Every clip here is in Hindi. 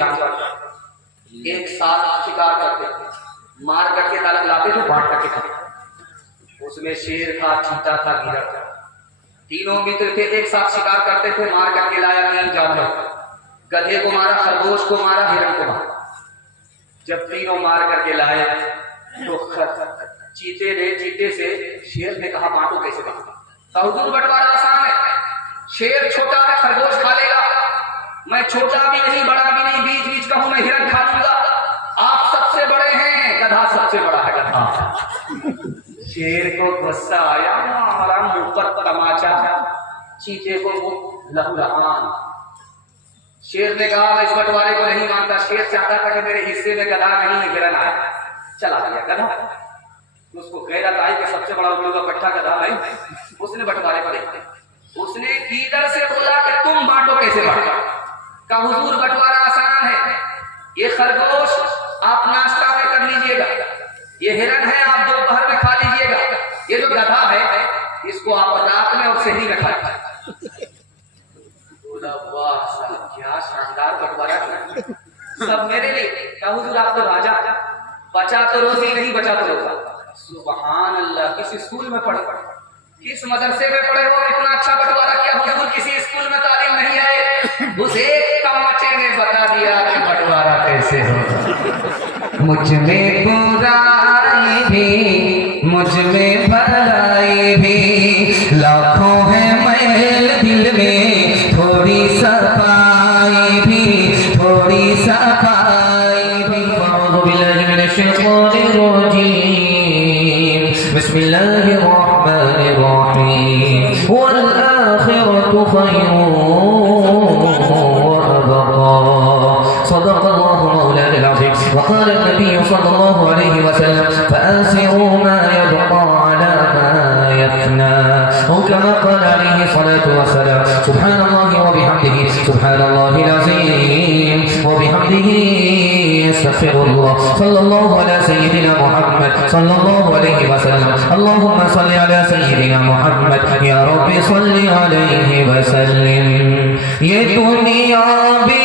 जानवर एक साथ शिकार करते थे, मार करके तालब लाते थे, बांट करके खाते। उसमें शेर था, चीता था, गिरह था, तीनों मित्र थे, एक साथ शिकार करते थे, मार करके लाया तीन जानवर, गधे को मारा, खरगोश को मारा, हिरण को मारा। जब तीनों मार करके लाए तो चीते से शेर ने कहा बांटो कैसे बांटो? हुजूर बंटवारा आसान है, शेर छोटा है, खरगोश खा लेगा, मैं छोटा भी नहीं बड़ा भी नहीं, बीच बीच का हूं, मैं हिरण खा लूंगा, आप सबसे बड़े हैं, गधा सबसे बड़ा है, गधा। शेर को गुस्सा आया, मारा मुंह पर तमाचा, चीते को लहूलहान। शेर ने कहा मैं इस बंटवारे को नहीं मानता, शेर चाहता था कि मेरे हिस्से में गधा नहीं हिरण आए, चला गया गधा। उसको गैरत आई कि सबसे बड़ा उन लोगों का इकट्ठा गधा है, उसने बंटवारे पर देखते, उसने गीदड़ से बोला कि तुम बांटो कैसे बांटो? का हुजूर बंटवारा आसान है, ये खरगोश आप नाश्ता में कर लीजिएगा, ये हिरण है आप दोपहर में खा लीजिएगा, ये जो गधा है इसको आप रात में और सहरी में खाए। बोला वाह साहब क्या शानदार बंटवारा, सब मेरे लिए। क्या हुजूर आप तो राजा, बचा तो रोजी नहीं, बचा तो रोजा। सुभान अल्लाह, किस स्कूल में पढ़े, किस मदरसे में पढ़े हो, इतना अच्छा बंटवारा किया हुजूर, किसी स्कूल में तालीम नहीं है, उस एक तमाचे ने बता दिया कि बंटवारा कैसे हो। मुझ में बुराई भी, मुझ में भलाई भी, लाखों है मैल दिल में, थोड़ी सफाई भी, थोड़ी सफाई भी। बिस्मिल्लाहिर्रहमानिर्रहीम, वल आखिरतु खैरुन व अबक़ा। सदक़ल्लाहु मौलाना अज़ीम। वक़ाल नबी सल्लल्लाहु अलैहि वसल्लम, फ़असिरू मा यबक़ा अला मा यफ़ना, औ कमा क़ाल अलैहि सलातु वस्सलाम। सुब्हानल्लाहि व बिहम्दिही, सुब्हानल्लाहिल अज़ीम व बिहम्दिही, अस्तग़फिरुल्लाह। सल्लल्लाहु अला सय्यिदिना मुहम्मद सल्लल्लाहु अलैहि वसल्लम। अल्लाहुम्मा सल्लि अला सय्यिदिना मुहम्मद, या रब्बि सल्लि अलैहि वसल्लिम। ये दुनिया भी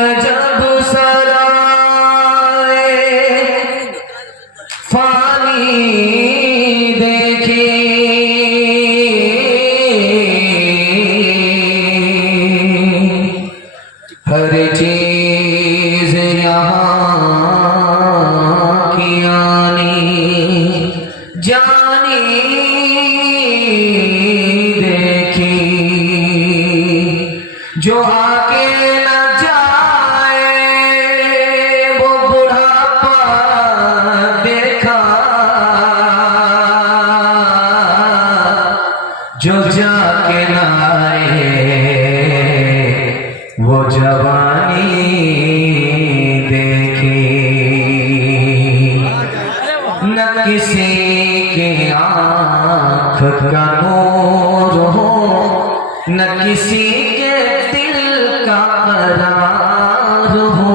अजब सराए फानी देखी, हर चीज यहाँ की आनी जानी देखी, जो आके न जाए वो बुढ़ापा देखा, जो जाके न आए वो जवानी देखी। न किसी की आँख का नूर हो, न किसी के दिल का करार हो,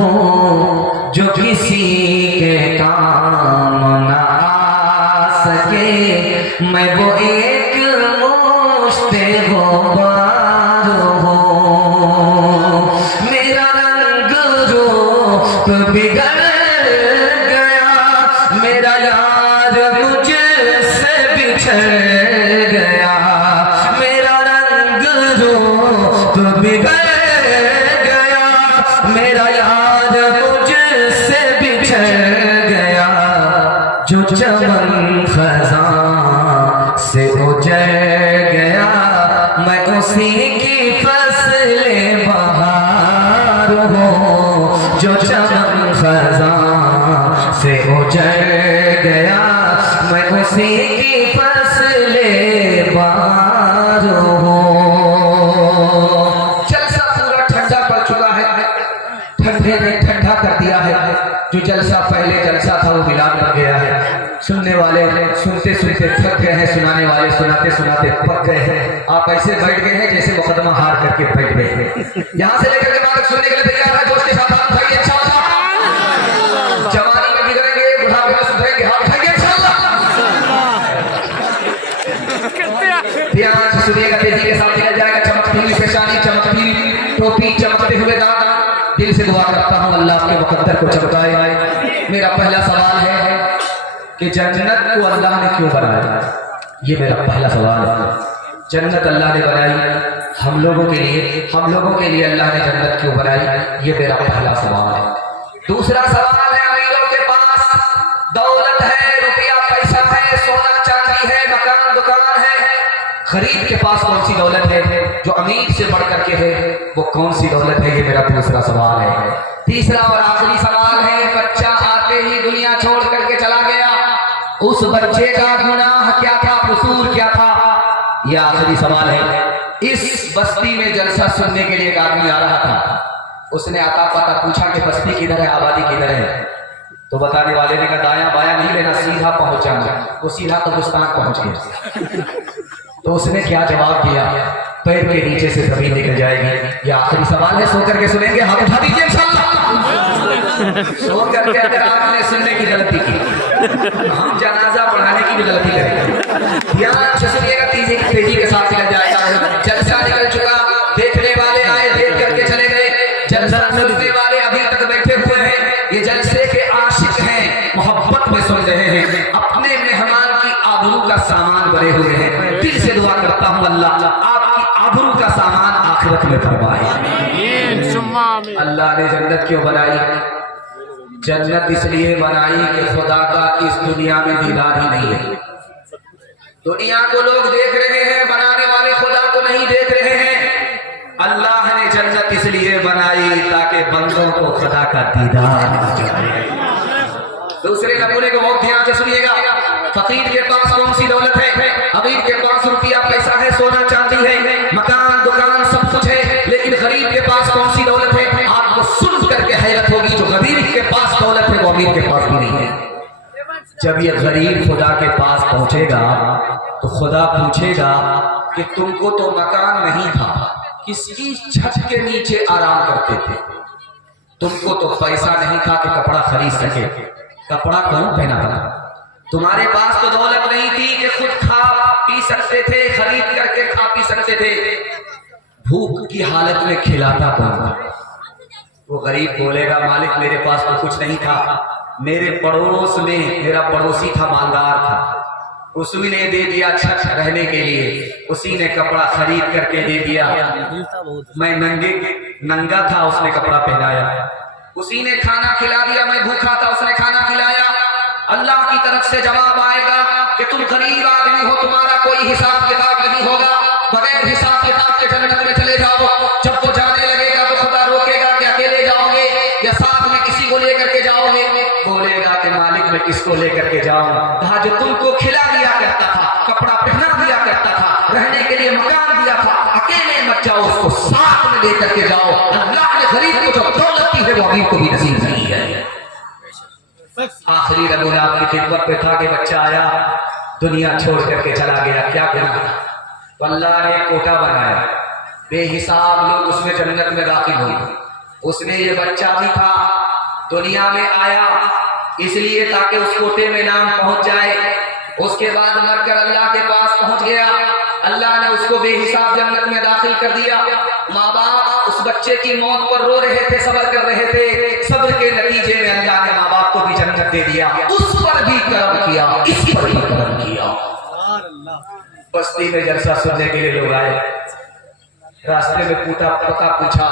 जो किसी के काम न आ सके, मैं वो एक मुश्ते गुबार हो। मेरा रंग रूप बिगड़ गया, मेरा यार मुझसे बिछड़ गया, मेरा रंग रूप बिगड़ गया, मेरा यार मुझसे बिछड़ गया, जो चमन खज़ां से उजड़ गया, मैं उसी की फसले बहार हूँ, जो चमन खज़ां से उजड़ गया, मैं उसी की फसले बहार हूँ। जलसा पूरा ठंडा पड़ चुका है, ठंडे ने ठंडा कर दिया है, जो जलसा पहले जलसा था वो मिलाद बन गया है। सुनने वाले सुनते सुनते थक गए हैं, सुनाने वाले सुनाते सुनाते पक गए हैं। आप ऐसे बैठ गए हैं जैसे मुकदमा हार करके बैठ गए हैं। यहाँ से लेकर के वहां तक सुनने के लिए तैयार है, जोश के साथ हाथ उठाइए। इंशाअल्लाह जवानी में बिगड़ेंगे, बुढ़ापे में सुधरेंगे, हाथ उठाइए इंशाअल्लाह। ध्यान से सुनिएगा, तेजी के साथ निकल जाएगा। चमकती हुई पेशानी, चमकती हुई टोपी, चमकते हुए दांत। दिल से दुआ करता हूँ अल्लाह के मुकद्दर को चमकाए। मेरा पहला सवाल है कि जन्नत को अल्लाह ने क्यों बनाया? ये मेरा पहला सवाल है। जन्नत अल्लाह ने बनाई हम लोगों के लिए अल्लाह ने जन्नत क्यों बनाई? ये मेरा पहला सवाल है। दूसरा सवाल है, अमीरों के पास दौलत है, रुपया पैसा है, सोना चांदी है, मकान दुकान है, गरीब के पास कौन सी दौलत है जो अमीर से बढ़ करके है? वो कौन सी दौलत है? ये मेरा दूसरा सवाल है। तीसरा और आखिरी सवाल है, बच्चा आते ही दुनिया छोड़ करके चला गया, उस बच्चे का गुनाह क्या था, कसूर क्या था? यह आखिरी सवाल है। इस बस्ती में जलसा सुनने के लिए एक आदमी आ रहा था। उसने आता पता पूछा कि बस्ती किधर है, आबादी किधर है? तो बताने वाले ने कहा दाया बाया नहीं लेना, सीधा पहुंच जाना। वो सीधा कब्रिस्तान पहुंच गया। तो उसने क्या जवाब दिया? पैर के नीचे से जमीन निकल जाएगी। ये आखिरी सवाल है, सो करके सुनेंगे, हाथ उठा दीजिए इंशाअल्लाह। सो करके अगर आपने सुनने की गलती की, हम जनाजा पढ़ाने की भी गलती करेंगे। ध्यान से सुनिएगा, तेजी के साथ निकल जाएगा। जलसा निकल चुका, देखने वाले आए, देख करके चले गए। जलसा सुनने वाले अभी तक बैठे हुए हैं, ये जलसे के आशिक हैं, मोहब्बत में सुन रहे हैं, अपने मेहमान की आबरू का सामान बने हुए हैं। दिल से दुआ करता हूँ अल्लाह आपकी आबरू का सामान आखिरत में फरमाए। अल्लाह ने जन्नत क्यों बनाई? जन्नत इसलिए बनाई कि खुदा का इस दुनिया में दीदार ही नहीं है। दुनिया को लोग देख रहे हैं, बनाने वाले खुदा को नहीं देख रहे हैं। अल्लाह ने जन्नत इसलिए बनाई ताकि बंदों को खुदा का दीदार हो जाए। दूसरे नमूने को बहुत ध्यान से सुनिएगा। फकीर के पास कौन सी दौलत है? अमीर के पास रुपया पैसा है, सोना चांदी है, मकान दुकान सब कुछ है, लेकिन गरीब के पास कौन सी दौलत है? आपको सुन करके हैरत होगी, जो गरीब के पास दौलत है वो अमीर के पास भी नहीं है। जब ये गरीब खुदा के पास पहुंचेगा तो खुदा पूछेगा कि तुमको तो मकान नहीं था, किसकी छत के नीचे आराम करते थे? तुमको तो पैसा नहीं था कि कपड़ा खरीद सके, कपड़ा कौन पहना था? तुम्हारे पास तो दौलत नहीं थी कि खुद खा पी सकते थे, खरीद करके खा पी सकते थे, भूख की हालत में खिलाता कौन? वो गरीब बोलेगा मालिक मेरे पास तो कुछ नहीं था, मेरे पड़ोस में मेरा पड़ोसी था, मालदार था, उसी ने दे दिया छत रहने के लिए, उसी ने कपड़ा खरीद करके दे दिया, मैं नंगा था उसने कपड़ा पहनाया, उसी ने खाना खिला दिया, मैं भूखा था उसने खाना खिलाया। अल्लाह की तरफ से जवाब आएगा कि तुम गरीब आदमी हो, तुम्हारा कोई हिसाब किताब नहीं होगा, बगैर हिसाब किताब के जन्नत में चले जाओ। जब वो जाने लगेगा तो खुदा रोकेगा कि अकेले जाओगे या साथ में किसी को लेकर के जाओगे? बोलेगा कि मालिक मैं किसको लेकर के जाऊं? कहा जो तुमको खिला दिया करता था, कपड़ा पहना दिया करता था, रहने के लिए मकान दिया था, अकेले मत जाओ, उसको साथ में लेकर के जाओ। अल्लाह ने गरीब को जो दौलत दी है वो अमीर को भी नसीब नहीं है। आखिरी नमूना आपकी खिदमत पे था कि बच्चा आया, दुनिया छोड़ करके चला गया, क्या करना? तो अल्लाह ने कोटा बनाया, बेहिसाब लोग उसमें जन्नत में दाखिल हुए। उसमें ये बच्चा भी था, दुनिया में आया इसलिए ताकि उस कोटे में नाम पहुंच जाए। उसके बाद मरकर अल्लाह के पास पहुंच गया, अल्लाह ने उसको बेहिसाब जन्नत में दाखिल कर दिया। माँ बाप उस बच्चे की मौत पर रो रहे थे, सब्र कर रहे थे, सब्र के नतीजे में अल्लाह ने माँ बाप को भी जन्नत दे दिया। उस पर भी करम किया, इस पर भी करम किया। बस्ती में जलसा सुनने के लिए लोग आए, रास्ते में पता पूछा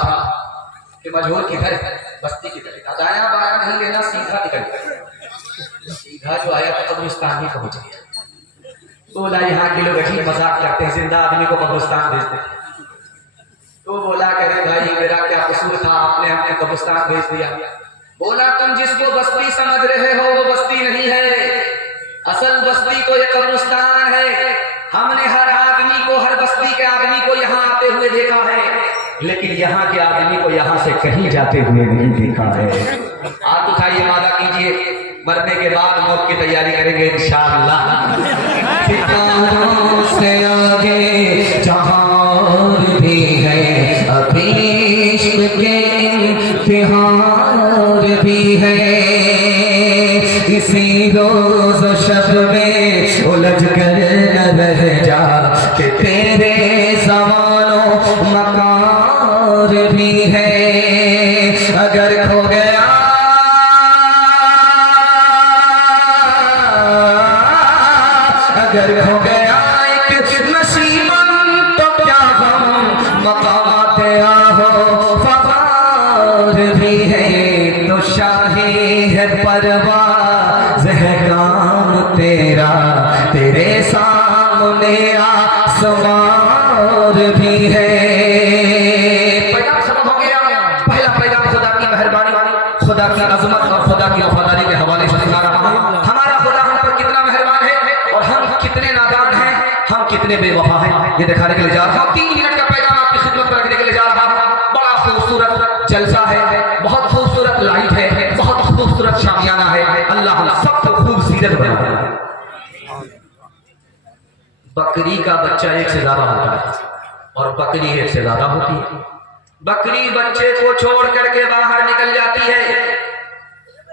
कि मजहूर किधर है, बस्ती किधर है? दाया बाया नहीं लेना, सीधा निकल। सीधा जो आया तो कब्रिस्तान ही पहुंच गया। बोला यहाँ के लोग अजीब मजाक करते हैं, जिंदा आदमी को कब्रिस्तान भेजते हैं। तो बोला करे भाई मेरा क्या कसूर था, आपने हमने कब्रिस्तान भेज दिया। बोला तुम जिसको बस्ती समझ रहे हो वो बस्ती नहीं है, असल बस्ती तो ये कब्रिस्तान है। हमने हर आदमी को, हर बस्ती के आदमी को यहाँ आते हुए देखा है, लेकिन यहाँ के आदमी को यहाँ से कहीं जाते हुए नहीं देखा है। हाथ उठाइए, वादा कीजिए मरने के बाद मौत की तैयारी करेंगे इंशाअल्लाह। से आगे जहां भी है अभी इश्क के इम्तिहान भी है, इसी रोज शब में उलझ कर न रह जा कि तेरे ज़मानों मकामात आहो फवार भी है तो शाही है परवाज़ है काम तेरा, तेरे सामने आसमार भी है। पैगाम खत्म हो गया। पहला पैगाम खुदा की मेहरबानी, खुदा की अजमत और खुदा की वफादारी के हवाले से सुना रहा हूं। हमारा खुदा हम पर कितना मेहरबान है और हम कितने नादान हैं, हम कितने बेवफा हैं, ये दिखाने के लिए जा रहा हूं। 3 मिनट का पैगाम आपकी खिदमत में रखने के लिए जा रहा हूं। बड़ा खूबसूरत जलसा है, बहुत खूबसूरत लाइट है, बहुत खूबसूरत शामियाना है। अल्लाह हम सबको खूबसूरत बनाया है। बकरी का बच्चा एक से ज्यादा होता है और बकरी एक से ज्यादा होती है। बकरी बच्चे को छोड़ करके बाहर निकल जाती है,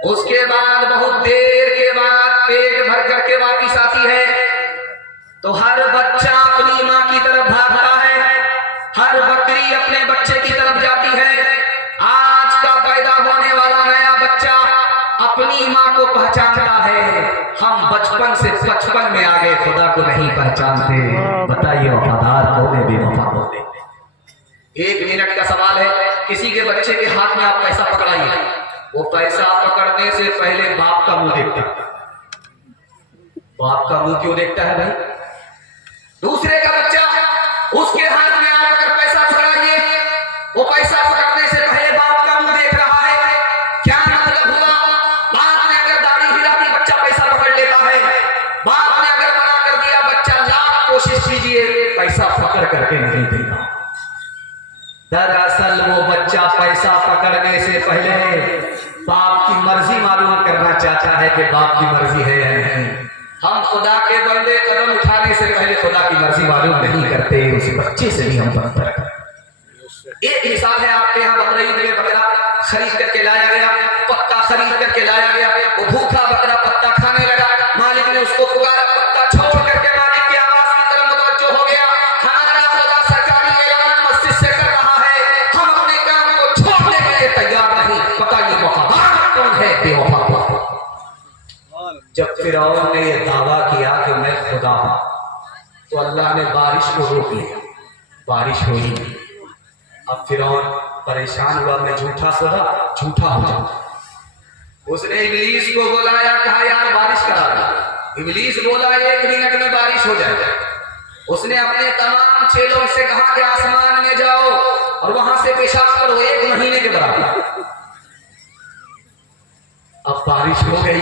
उसके बाद बहुत देर के बाद पेट भर करके वापिस आती है। तो हर बच्चा अपनी माँ की तरफ भागता है, हर बकरी अपने बच्चे की तरफ जाती है। आज का पैदा होने वाला नया बच्चा अपनी माँ को पहचानता है। हम बचपन से 55 में आ गए, खुदा को नहीं पहचानते। बताइए वफादार कौन है, बेवफा कौन है? 1 मिनट का सवाल है, किसी के बच्चे के हाथ में आप पैसा पकड़ाइए, वो पैसा पकड़ने से पहले बाप का मुंह देखता है। बाप का मुंह क्यों देखता है भाई? दूसरे का बच्चा उसके हाथ में आप अगर पैसा पकड़ाइए, वो पैसा पकड़ने से पहले बाप का मुंह देख रहा है। क्या मतलब हुआ? बाप ने अगर दाढ़ी हिलाती बच्चा पैसा पकड़ लेता है, बाप ने अगर मना कर दिया बच्चा लाख कोशिश कीजिए पैसा पकड़ करके नहीं देगा। दरअसल वो बच्चा पैसा पकड़ने से पहले बाप की मर्जी मालूम करना चाहता है कि बाप की मर्जी है या नहीं। हम खुदा के बंदे कदम उठाने से पहले खुदा की मर्जी मालूम नहीं करते, उस बच्चे से भी हम बदतर करते। एक मिसाल है, आपके यहाँ बकरा ईद में बकरा खरीद करके लाया गया, पत्ता खरीद करके लाया गया, वो भूखा बकरा पत्ता खाने लगा। मालिक ने उसको पुकारा, पत्ता छोड़ करके मालिक की आवाज की तरफ मुतवज्जो हो गया। हमारा खुदा सरकारी ऐलान मस्जिद से कर रहा है, हम अपने काम को छोड़ने के लिए तैयार नहीं। बताइए वफादार कौन है, बेवफा कौन है? जब फिरौन ने यह दावा किया कि मैं खुदा हूं, तो अल्लाह ने बारिश को रोक लिया, बारिश हुई नहीं। अब फिरौन परेशान हुआ, मैं झूठा खुदा, झूठा हो जाऊं। उसने इब्लीस को बुलाया, कहा यार बारिश करा दो। इब्लीस बोला 1 मिनट में बारिश हो जाएगा। उसने अपने तमाम चेलों से कहा कि आसमान में जाओ और वहां से पेशाब करो 1 महीने के बराबर। अब बारिश हो गई।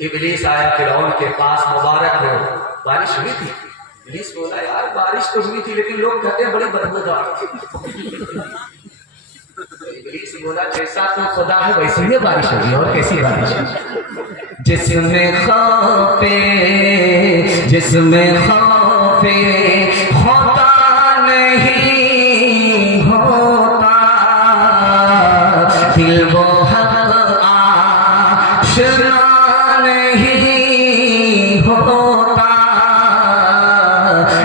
इब्लीस आया फिरौन के पास, मुबारक हो, बारिश हुई थी। इब्लीस बोला यार बारिश तो हुई थी, लेकिन लोग कहते हैं बड़ी बदबूदार। इब्लीस बोला जैसा तू खुदा है वैसी ही बारिश होगी, और कैसी बारिश है? जिसमें खौफे होता नहीं होता, दिल वो आशना नहीं होता,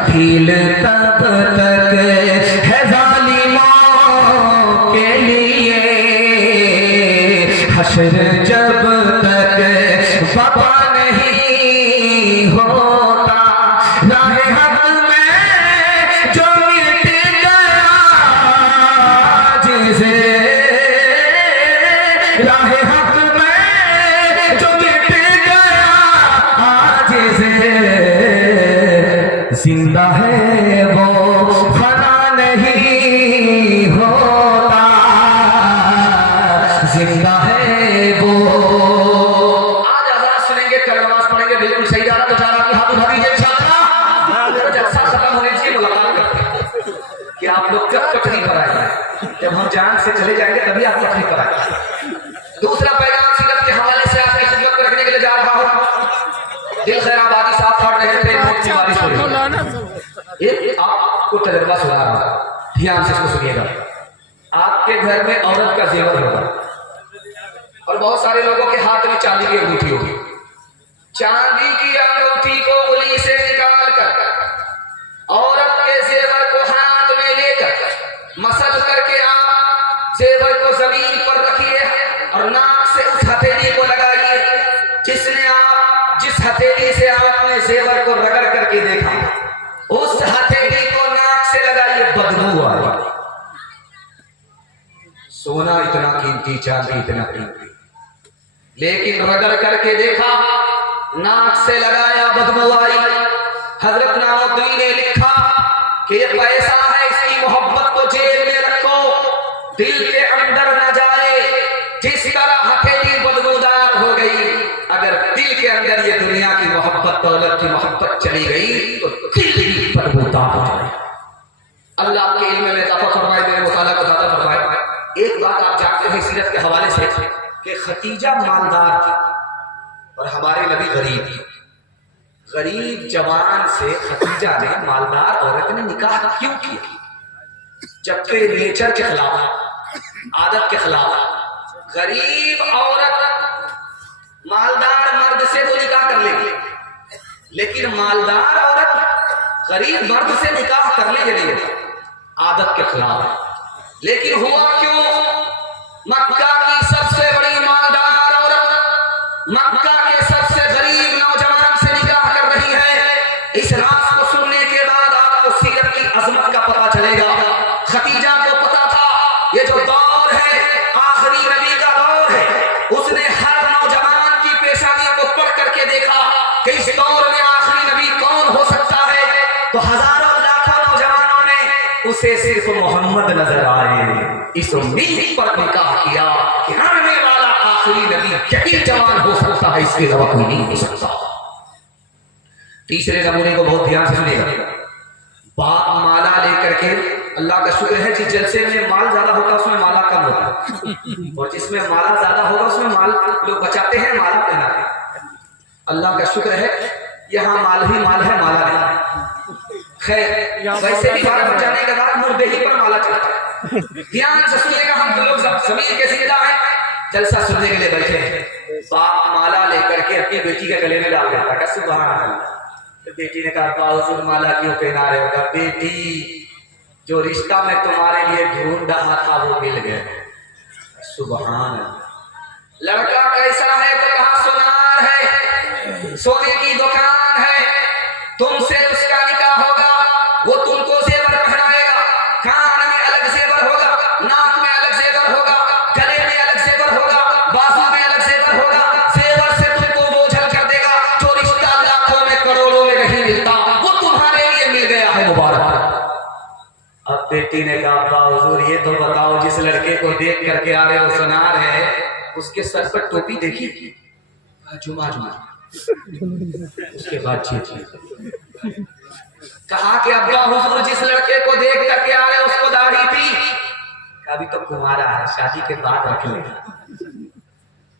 ढील तब तक है जालिमों के लिए, हश्र जब तक वफा नहीं होता। राहे हक में जो मिट गया जिसे, राहे हक में जो मिट गया आज से, जिंदा है वो फना नहीं होता, जिंदा है वो। आज आवाज सुनेंगे, कल नमाज पढ़ेंगे, बिल्कुल सही जा रहा तो जा रहा कि हाथ उठा दीजिए इंशाअल्लाह। जलसा खत्म होने से मुलाकात करते हैं कि आप लोग कब तकलीफ पर आए। जब हम जान से चले जाएंगे तभी आप तकलीफ पर आए। दूसरा पैगाम सीरत के हवाले से आपकी खिदमत में रखने के लिए जा रहा हूं। दिल खैराबादी साफ पढ़ रहे थे, मोट की बारिश हो रही है। आपको तजर्बा सुना रहा हूं, ध्यान से इसको सुनिएगा। आपके घर में औरत का जेवर होगा और बहुत सारे लोगों के हाथ में चांदी की अंगूठी होगी। चांदी की अंगूठी को उंगली से निकाल कर औरत के जेवर को हाथ में लेकर मसल करके आप जेवर को जमीन पर रखिए और नाक से उस हथेली को लगाइए जिस हथेली से आपने जेवर को रगड़ करके देखा, उस हथेली को नाक से लगाइए। की चांदी इतना कीमती, लेकिन रगड़ करके देखा, नाक से लगाया, बदबू आई। हजरत नामुद्दीन ने लिखा कि ये पैसा है, इसकी मोहब्बत को जेब में रखो, दिल के अंदर न जाए। जिस तरह हथेली बदबूदार हो गई, अगर दिल के अंदर ये दुनिया की मोहब्बत, दौलत की मोहब्बत चली गई तो दिल भी बदबूदार हो जाए। अल्लाह के इल्म में इजाफा फरमाए, मेरे मुताला को ज़्यादा फरमाए। एक बात आप जानते हैं सीरत के हवाले से कि खतीजा मालदार थी और हमारे नबी गरीब थी। गरीब जवान से खतीजा ने, मालदार औरत ने निकाह क्यों किया? जबकि नेचर के खिलाफ, आदत के खिलाफ, गरीब औरत मालदार मर्द से तो निकाह कर लेगी, लेकिन मालदार औरत गरीब मर्द से निकाह कर ले नहीं, आदत के खिलाफ। लेकिन हुआ क्यों? मक्का की सबसे बड़ी मालदार औरत मक्का के सबसे गरीब नौजवान से निकाह कर रही है। इस राज को सुनने के बाद आपको सीरत की अजमत का पता चलेगा। खतीजा को पता था ये जो दौर है आखिरी नबी का दौर है। उसने हर नौजवान की पेशानी को पढ़ करके देखा कि इस दौर में आखिरी नबी कौन हो सकता है। तो हजारों लाखों नौजवानों ने उसे सिर्फ मोहम्मद नजर आए। इस उम्मीद पर निकाह किया कि आने वाला आखिरी नबी यही जवान हो सकता है, इसके अलावा कोई नहीं हो सकता। तीसरे नमूने को बहुत ध्यान से सुनिएगा। बाप माला लेकर के, अल्लाह का शुक्र है जिस जलसे में माल ज्यादा होता है उसमें माला कम होता है, और जिसमें माला ज्यादा होगा उसमें माल लोग बचाते हैं, माला पहनाते हैं। अल्लाह का शुक्र है यहाँ माल ही माल है, माला नहीं। खैर, वैसे भी बात हो जाने के बाद मुर्दे ही पर माला चलता है। ध्यान से सुनिएगा, हम तो लोग जमीन के सीधा है, जलसा सुनने के लिए बैठे हैं। बाप माला लेकर के अपनी बेटी के गले में डाल देता है, सुभान अल्लाह। तो बेटी ने कहा हुजूर माला क्यों पहना रहे हो? बेटी, जो रिश्ता मैं तुम्हारे लिए ढूंढ रहा था वो मिल गया। सुभान अल्लाह। लड़का कैसा है? तो कहा सुनार है, सोने की दुकान है, तुमसे उसका निकाह होगा, वो तुमको जेवर पहनाएगा, कान में अलग जेवर होगा, नाक में अलग जेवर होगा, गले में अलग जेवर होगा, बाजू में अलग जेवर होगा, जेवर से तुमको बोझल कर देगा। जो रिश्ता लाखों में करोड़ों में नहीं मिलता वो तुम्हारे लिए मिल गया है, मुबारक। अब बेटी ने कहा हुजूर ये तो बताओ, जिस लड़के को देख करके आ रहे हो सुनार है, उसके सर पर टोपी देखी? जुमा जुमा। उसके बाद कहा कि अब्बा हुजूर जिस लड़के को देख करके आ रहे हो उसको दाढ़ी थी? अभी तो कुमारा है, शादी के बाद रख लेगा।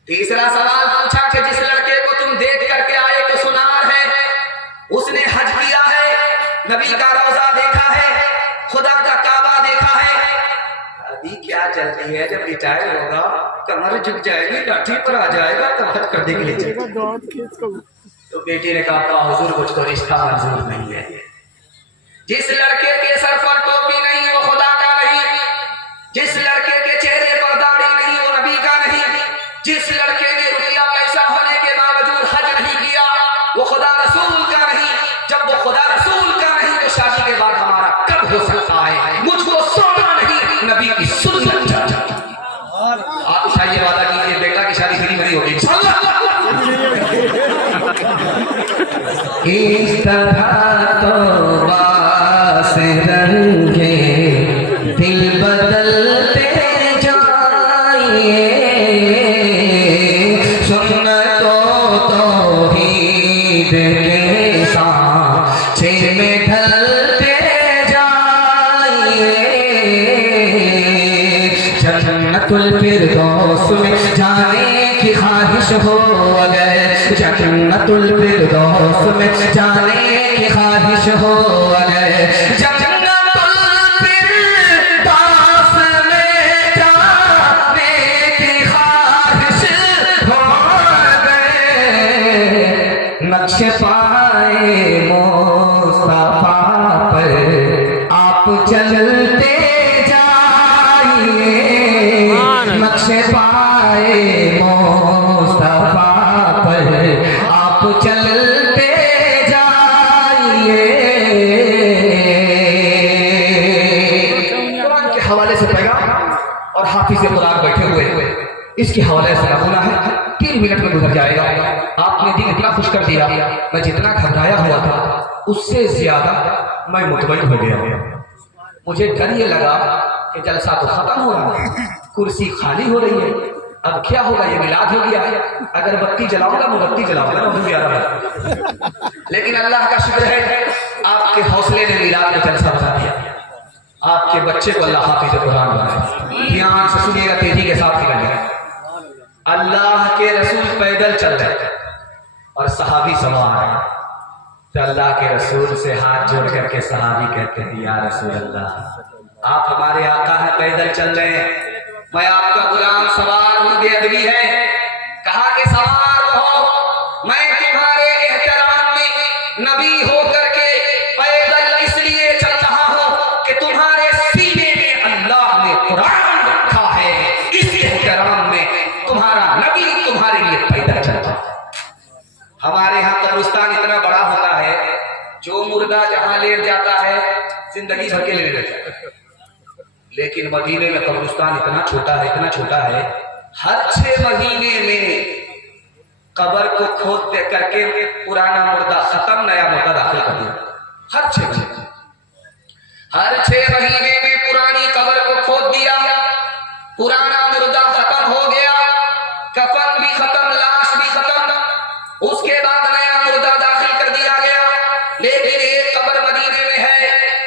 तीसरा सवाल पूछा कि जिस लड़के को तुम देख करके आए तो सुनार है, उसने हज किया है, नबी का रोजा देखा है, खुदा का काबा देखा है, अभी क्या चलती है? जब रिटायर होगा कमर झुक जाएगी, लाठी पर आ जाएगा तब हज करने के लिए। तो बेटी ने कहा हुजूर कुछ तो रिश्ता मंजूर नहीं है। जिस लड़के के सर पर टोपी नहीं वो खुदा का नहीं, जिस लड़के के चेहरे पर दाढ़ी नहीं वो नबी का नहीं, जिस लड़के ने रुपया पैसा होने के बावजूद हज नहीं किया वो खुदा रसूल का नहीं। जब वो खुदा रसूल का नहीं तो शादी के बाद हमारा कब हो सकता है? मुझको सोना नहीं, नबी की सुन्नत चाहिए। आप चाहिए वादा कीजिए बेटा की शादी फ्री नहीं होगी इंशाअल्लाह। इस तरह तो बास रंगे दिल बदलते जाइए, सुन्नतों तौहीद के सांचे में ढलते जाइए। जन्नतुल फिरदौस में जाने की ख्वाहिश हो अगर, जन्नतुल फिरदौस में जाने की ख्वाहिश हो अगर, जन्नतुल फिरदौस में जाने की ख्वाहिश हो अगर, नक्श पाए मुस्तफा पर आप चलते जाइए, नक्श पाए मुस्तफा पर आप चलते जाइए। कुरान के हवाले से पैगाम और हाफिज़ कुरान बैठे हुए इसके हवाले से नमूना है, 3 मिनट में गुजर जाएगा। आपने दिल इतना खुश कर दिया, मैं जितना घबराया हुआ था उससे ज्यादा मैं मुतमईन हो गया। मुझे डर ये लगा कि जलसा तो खत्म हो रहा है, कुर्सी खाली हो रही है, अब क्या होगा, ये मिलाद हो गया है, अगर बत्ती जलाऊंगा मोमबत्ती जलाऊंगा ना, भी आ रहा है। लेकिन अल्लाह का शुक्र है आपके हौसले ने मिलाद में जलसा बना दिया। आपके बच्चे को अल्लाह हाफिज कुरान बनाए। ध्यान से सुनिएगा, तेजी के साथ निकलिएगा। अल्लाह के रसूल पैदल चल रहे थे और सहाबी सवार है, तो अल्लाह के रसूल से हाथ जोड़ करके सहाबी कहते हैं, या रसूल अल्लाह, आप हमारे आका हैं, पैदल चल रहे हैं, मैं आपका गुलाम सवार हूं, बेअदबी है। कहा कि सवार रहो, मैं तुम्हारे एहतराम में नबी होकर के पैदल इसलिए चल रहा हूं कि तुम्हारे सीने में अल्लाह ने कुरान रखा है, इस एहतराम में तुम्हारा नबी तुम्हारे लिए पैदल चलता है। हमारे यहाँ कब्रिस्तान इतना बड़ा होता है, जो मुर्दा जहां लेट जाता है जिंदगी भर के लिए लेट जाता है, लेकिन मदीने में कब्रिस्तान इतना छोटा है, इतना छोटा है, हर 6 महीने में कब्र को खोद करके पुराना मुर्दा खत्म, नया मुर्दा दाखिल कर दिया। हर 6 महीने, हर 6 महीने में पुरानी कब्र को खोद दिया, पुराना मुर्दा खत्म हो गया, कफन भी खत्म, लाश भी खत्म, उसके बाद नया मुर्दा दाखिल कर दिया गया। लेकिन एक कब्र मदीने में है,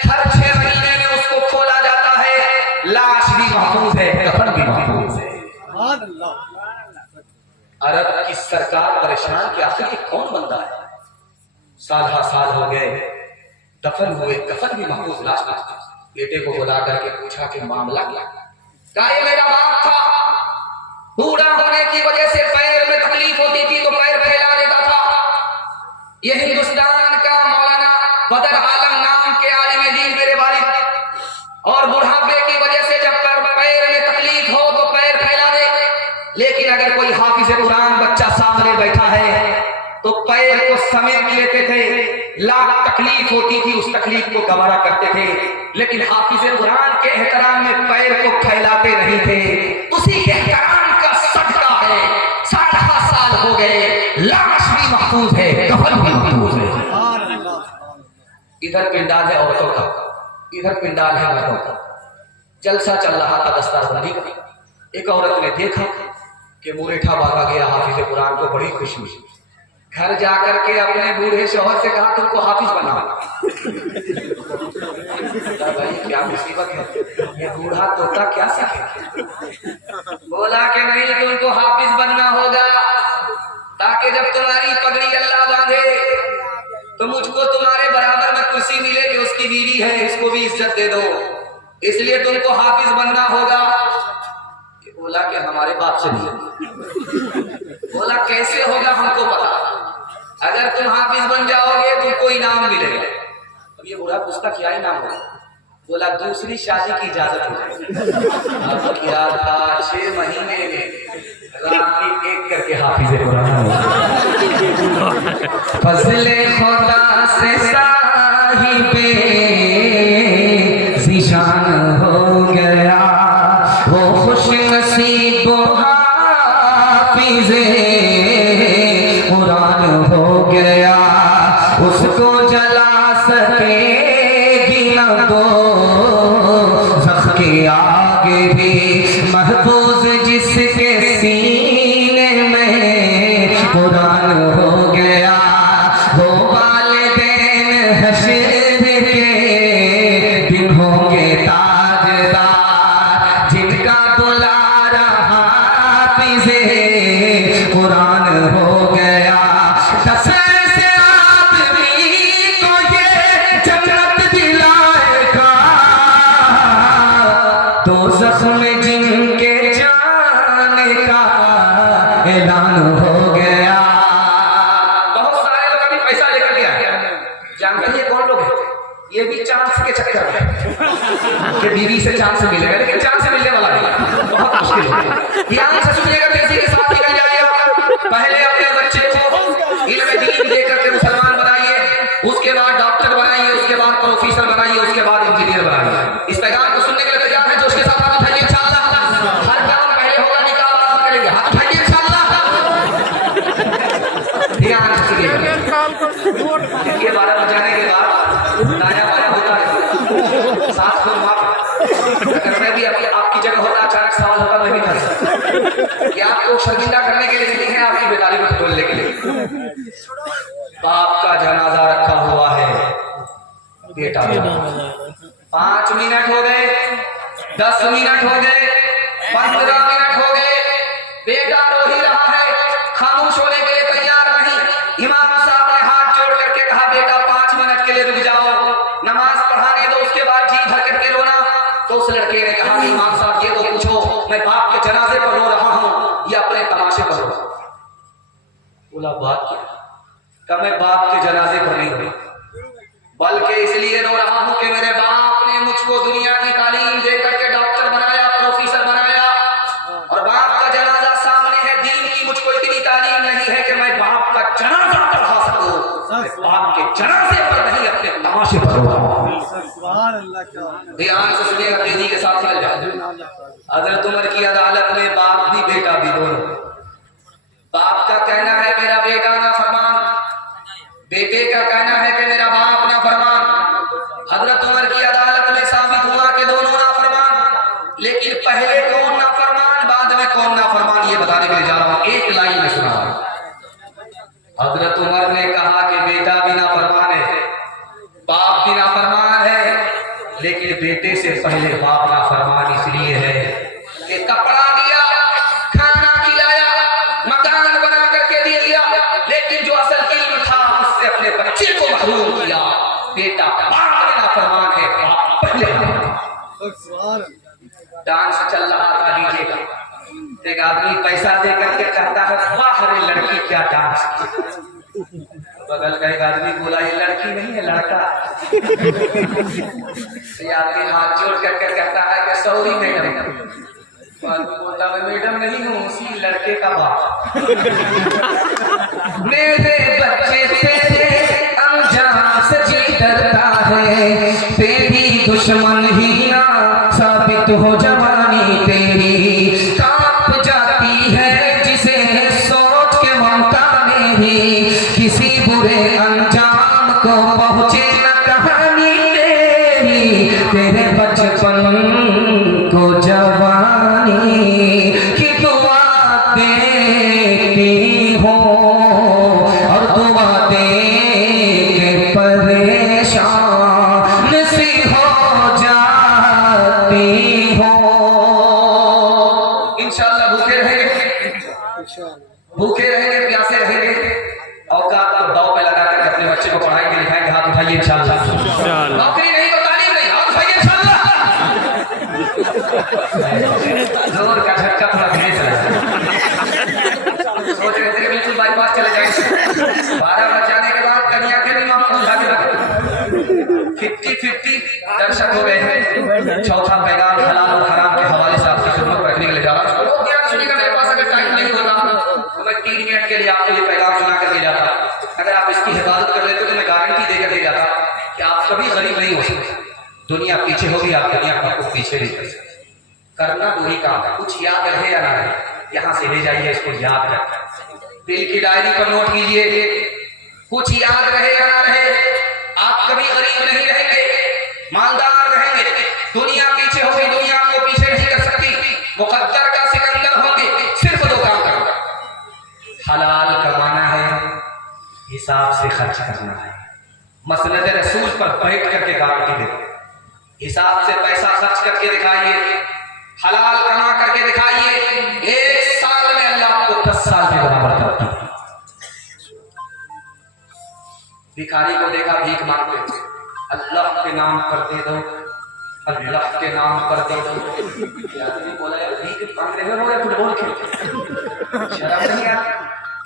हर 6 महीने में उसको खोला जाता है, लाश भी महफूज है, कफन भी महफूज है। अरब की सरकार परेशान कि आखिर ये कौन बंदा है, साल हो गए, दफन हुए, कफन भी महफूज, लाश महफूज। बेटे को बुला करके पूछा कि मामला क्या? कहा ये मेरा बाप था, बूढ़ा होने की वजह से पैर में तकलीफ होती थी तो पैर फैला देता था। ये हिंदुस्तान का मौलाना बदर आलम नाम के आलिम दीन मेरे वालिद, और बुढ़ापे की वजह से जब पैर में तकलीफ हो तो पैर फैला दे। लेकिन अगर कोई हाफिज कुरान बच्चा सामने बैठा है तो पैर को समेट लेते थे, लाख तकलीफ होती थी उस तकलीफ को गवारा करते थे, लेकिन हाफिज कुरान के एहतराम में पैर को फैलाते नहीं थे। उसी एहतराम का सदका है, 60 साल हो गए, लाश भी महफूज है, कफन भी महफूज है। इधर पिंडाल है औरतों का, इधर पिंडाल है मर्दों का। जलसा चल रहा था दस्तारबंदी का, एक औरत ने देखा कि मुरेठा बांधा गया हाफिज कुरान को, बड़ी खुशी हुई। घर जाकर के अपने बूढ़े शौहर से कहा तुमको हाफिज बना। भाई क्या मुसीबत है, ये बूढ़ा तोता क्या सीखे? बोला कि नहीं, तुमको हाफिज बनना होगा ताकि जब तुम्हारी पगड़ी अल्लाह बांधे तो मुझको तुम्हारे बराबर में कुर्सी मिले कि उसकी बीवी है, इसको भी इज्जत दे दो, इसलिए तुमको हाफिज बनना होगा। बोला कि हमारे बाप से नहीं। बोला कैसे होगा, हमको पता, अगर तुम हाफिज बन जाओगे तुमको इनाम मिलेगा। अब ये बूढ़ा पूछता क्या इनाम होगा? बोला दूसरी शादी की इजाजत हो जाएगी। अब क्या था, 6 महीने में रात की 1 करके हाफिज कुरान। फजले खुदा से साहिबे ज़िशान हो गया, वो खुश नसीब हाफिज़े कुरान हो गया, उसको जला सकेगी न दो ज़ख के आगे भी महफूज जिसके सीने में कुरान हो गया, वो वालिदैन हश्र के दिन होंगे ताजदार, जिनका दुलारा हाफिज़े कुरान हो गया। 10 से आदमी को ये जन्नत दिलाएगा, दोज़ख में जिनके जाने का ऐलान हो गया। बहुत सारे लोग अभी पैसा लेकर के आए, जानते हैं कौन लोग हैं? ये भी चांस के चक्कर में कि बीवी से चांस मिलेगा, लेकिन चांस मिलने वाला नहीं, बहुत मुश्किल है। ध्यान से सुनिएगा, तेजी के साथ निकल जाएगा। पहले अपने बच्चे को इल्म दीन देकर के मुसलमान बनाइए, उसके बाद डॉक्टर बनाइए, उसके बाद प्रोफेसर बनाइए, उसके बाद इंजीनियर बनाइए। इस पैगाम को सुनने के लिए तैयार है? जोश के साथ हाथ उठाइए इंशाअल्लाह। हर काम पहले होगा, निकाह बाद में करेगा। खून माफ। अगर मैं भी आपकी जगह होता, अचानक सवाल होता, मैं भी था कि आपको शर्मिंदा करने के लिए नहीं है, आपकी बेदारी को टटोलने के लिए। बाप का जनाजा रखा हुआ है, बेटा 5 मिनट हो गए, 10 मिनट हो गए, 15 मिनट हो गए, बेटा रो ही रहा है, खामोश होने के लिए तैयार नहीं। इमाम साहब ने हाथ जोड़ करके कहा, बेटा 5 मिनट के लिए रुक जाओ, नमाज पढ़ाने दो, उसके बाद जी भर करके रोना। तो उस लड़के ने कहा, इमाम साहब ये तो पूछो, मैं बाप के जनाजे पर रो रहा हूँ या अपने तमाशे पर रो रहा हूं? बोला बात क्या? कहा मैं बाप के जनाजे पर नहीं रो, बल्कि इसलिए रो रहा हूं कि मेरे बाप ने मुझको दुनिया की तालीम दे करके डॉक्टर बनाया, प्रोफेसर बनाया, और बाप का जनाजा सामने है। दीन की मुझको इतनी तालीम नहीं है कि मैं बाप का जनाजा पढ़ा सकूं, बाप के जनाजे पर नहीं, अपने तमाशे पर रो रहा हूं। ध्यान से सुनिएगा, तेजी के साथ चल जाए। हजरत उमर की अदालत में बाप भी बेटा भी दोनों। बाप का कहना है मेरा बेटा ना फरमान, बेटे का कहना है कि मेरा बाप ना फरमान। हजरत उमर की अदालत में साबित हुआ कि दोनों ना फरमान, लेकिन पहले कौन ना फरमान, बाद में कौन ना फरमान, ये बताने के लिए जा रहा हूं। एक लाइन में सुना, हजरत उमर ने कहा कि बेटा भी ना फरमान है, बाप भी ना फरमान है, लेकिन बेटे से पहले बाप ना फरमान इसलिए है कि कपड़ा दिया, खाना खिलाया, मकान बना करके दे दिया, लेकिन जो असल इल्म था उससे अपने बच्चे को महरूम किया। बेटा बाप में नाफरमान है, बाप पहले। डांस चल रहा था डीजे का, एक आदमी पैसा दे करके कहता है, वाह रे लड़की क्या डांस की। बगल का एक आदमी बोला, ये लड़की नहीं है लड़का। ये आदमी हाथ जोड़ करके कहता है कि सॉरी मैडम। बोलता मैं मैडम नहीं हूँ, उसी लड़के का बाप। मेरे बच्चे तेरे अनजान से जी डरता है, तेरी दुश्मन ही ना साबित हो जवानी तेरी, कांप जाती है जिसे सोच के ममता मेरी, किसी बुरे अंजाम को पहुंचे न कहानी तेरी, तेरे बचपन को जवानी की दुआ देती हो, और दुआ दे के परेशान सी हो जाती हो। इंशाअल्लाह भूखे रहेंगे, भूखे रहेंगे, प्यासे रहेंगे, औकात को दाव पे लगा करके अपने बच्चे को पढ़ाएंगे लिखाएंगे। हाथ उठाइए इंशाअल्लाह। नौकरी नहीं तो तालीम नहीं, हाथ उठाइए इंशाअल्लाह। जोर का झटका थोड़ा धीरे चला, सोच रहे थे कि बिल्कुल बाईपास चले जाएंगे। 12 बज जाने के बाद कन्या के भी मामला उठा के रखे। 50-50 दर्शक हो गए हैं। चौथा पैगाम हलाल और हराम के हवाले से आपकी खिदमत में रखने के लिए जा रहा हूं। लोग ध्यान सुनिएगा, मेरे पास अगर टाइम नहीं होता तो मैं 3 मिनट के लिए आपके लिए पैगाम सुना कर दे जाता। अगर आप इसकी हिफाजत कर लेते तो मैं गारंटी देकर दे जाता कि आप कभी गरीब नहीं हो सकते। दुनिया पीछे होगी, आप दुनिया आपको पीछे नहीं कर सकते। करना दूरी काम है, कुछ याद रहे या ना रहे, यहाँ से ले जाइए, इसको याद रखें, दिल की डायरी पर नोट कीजिए। कुछ याद रहे या ना रहे, आप कभी गरीब नहीं रहेंगे, मालदार रहेंगे। दुनिया पीछे होगी, दुनिया आपको पीछे नहीं कर सकती। मुकद्दर का सिकंदर होंगे, सिर्फ 2 काम करना, हलाल कमाना है, हिसाब से खर्च करना है। मसनद रसूल पर बैठ करके गारंटी देते, हिसाब से पैसा खर्च करके दिखाइए, हलाल कमा करके दिखाइए, 1 साल में अल्लाह आपको 10 साल के बराबर करता है। भिखारी को देखा भीख मांगते, अल्लाह के नाम पर दे दो, अल्लाह के नाम पर दे दो। आदमी बोला भीख मांग रहे हो, फुटबॉल खेलते, शर्म नहीं आती?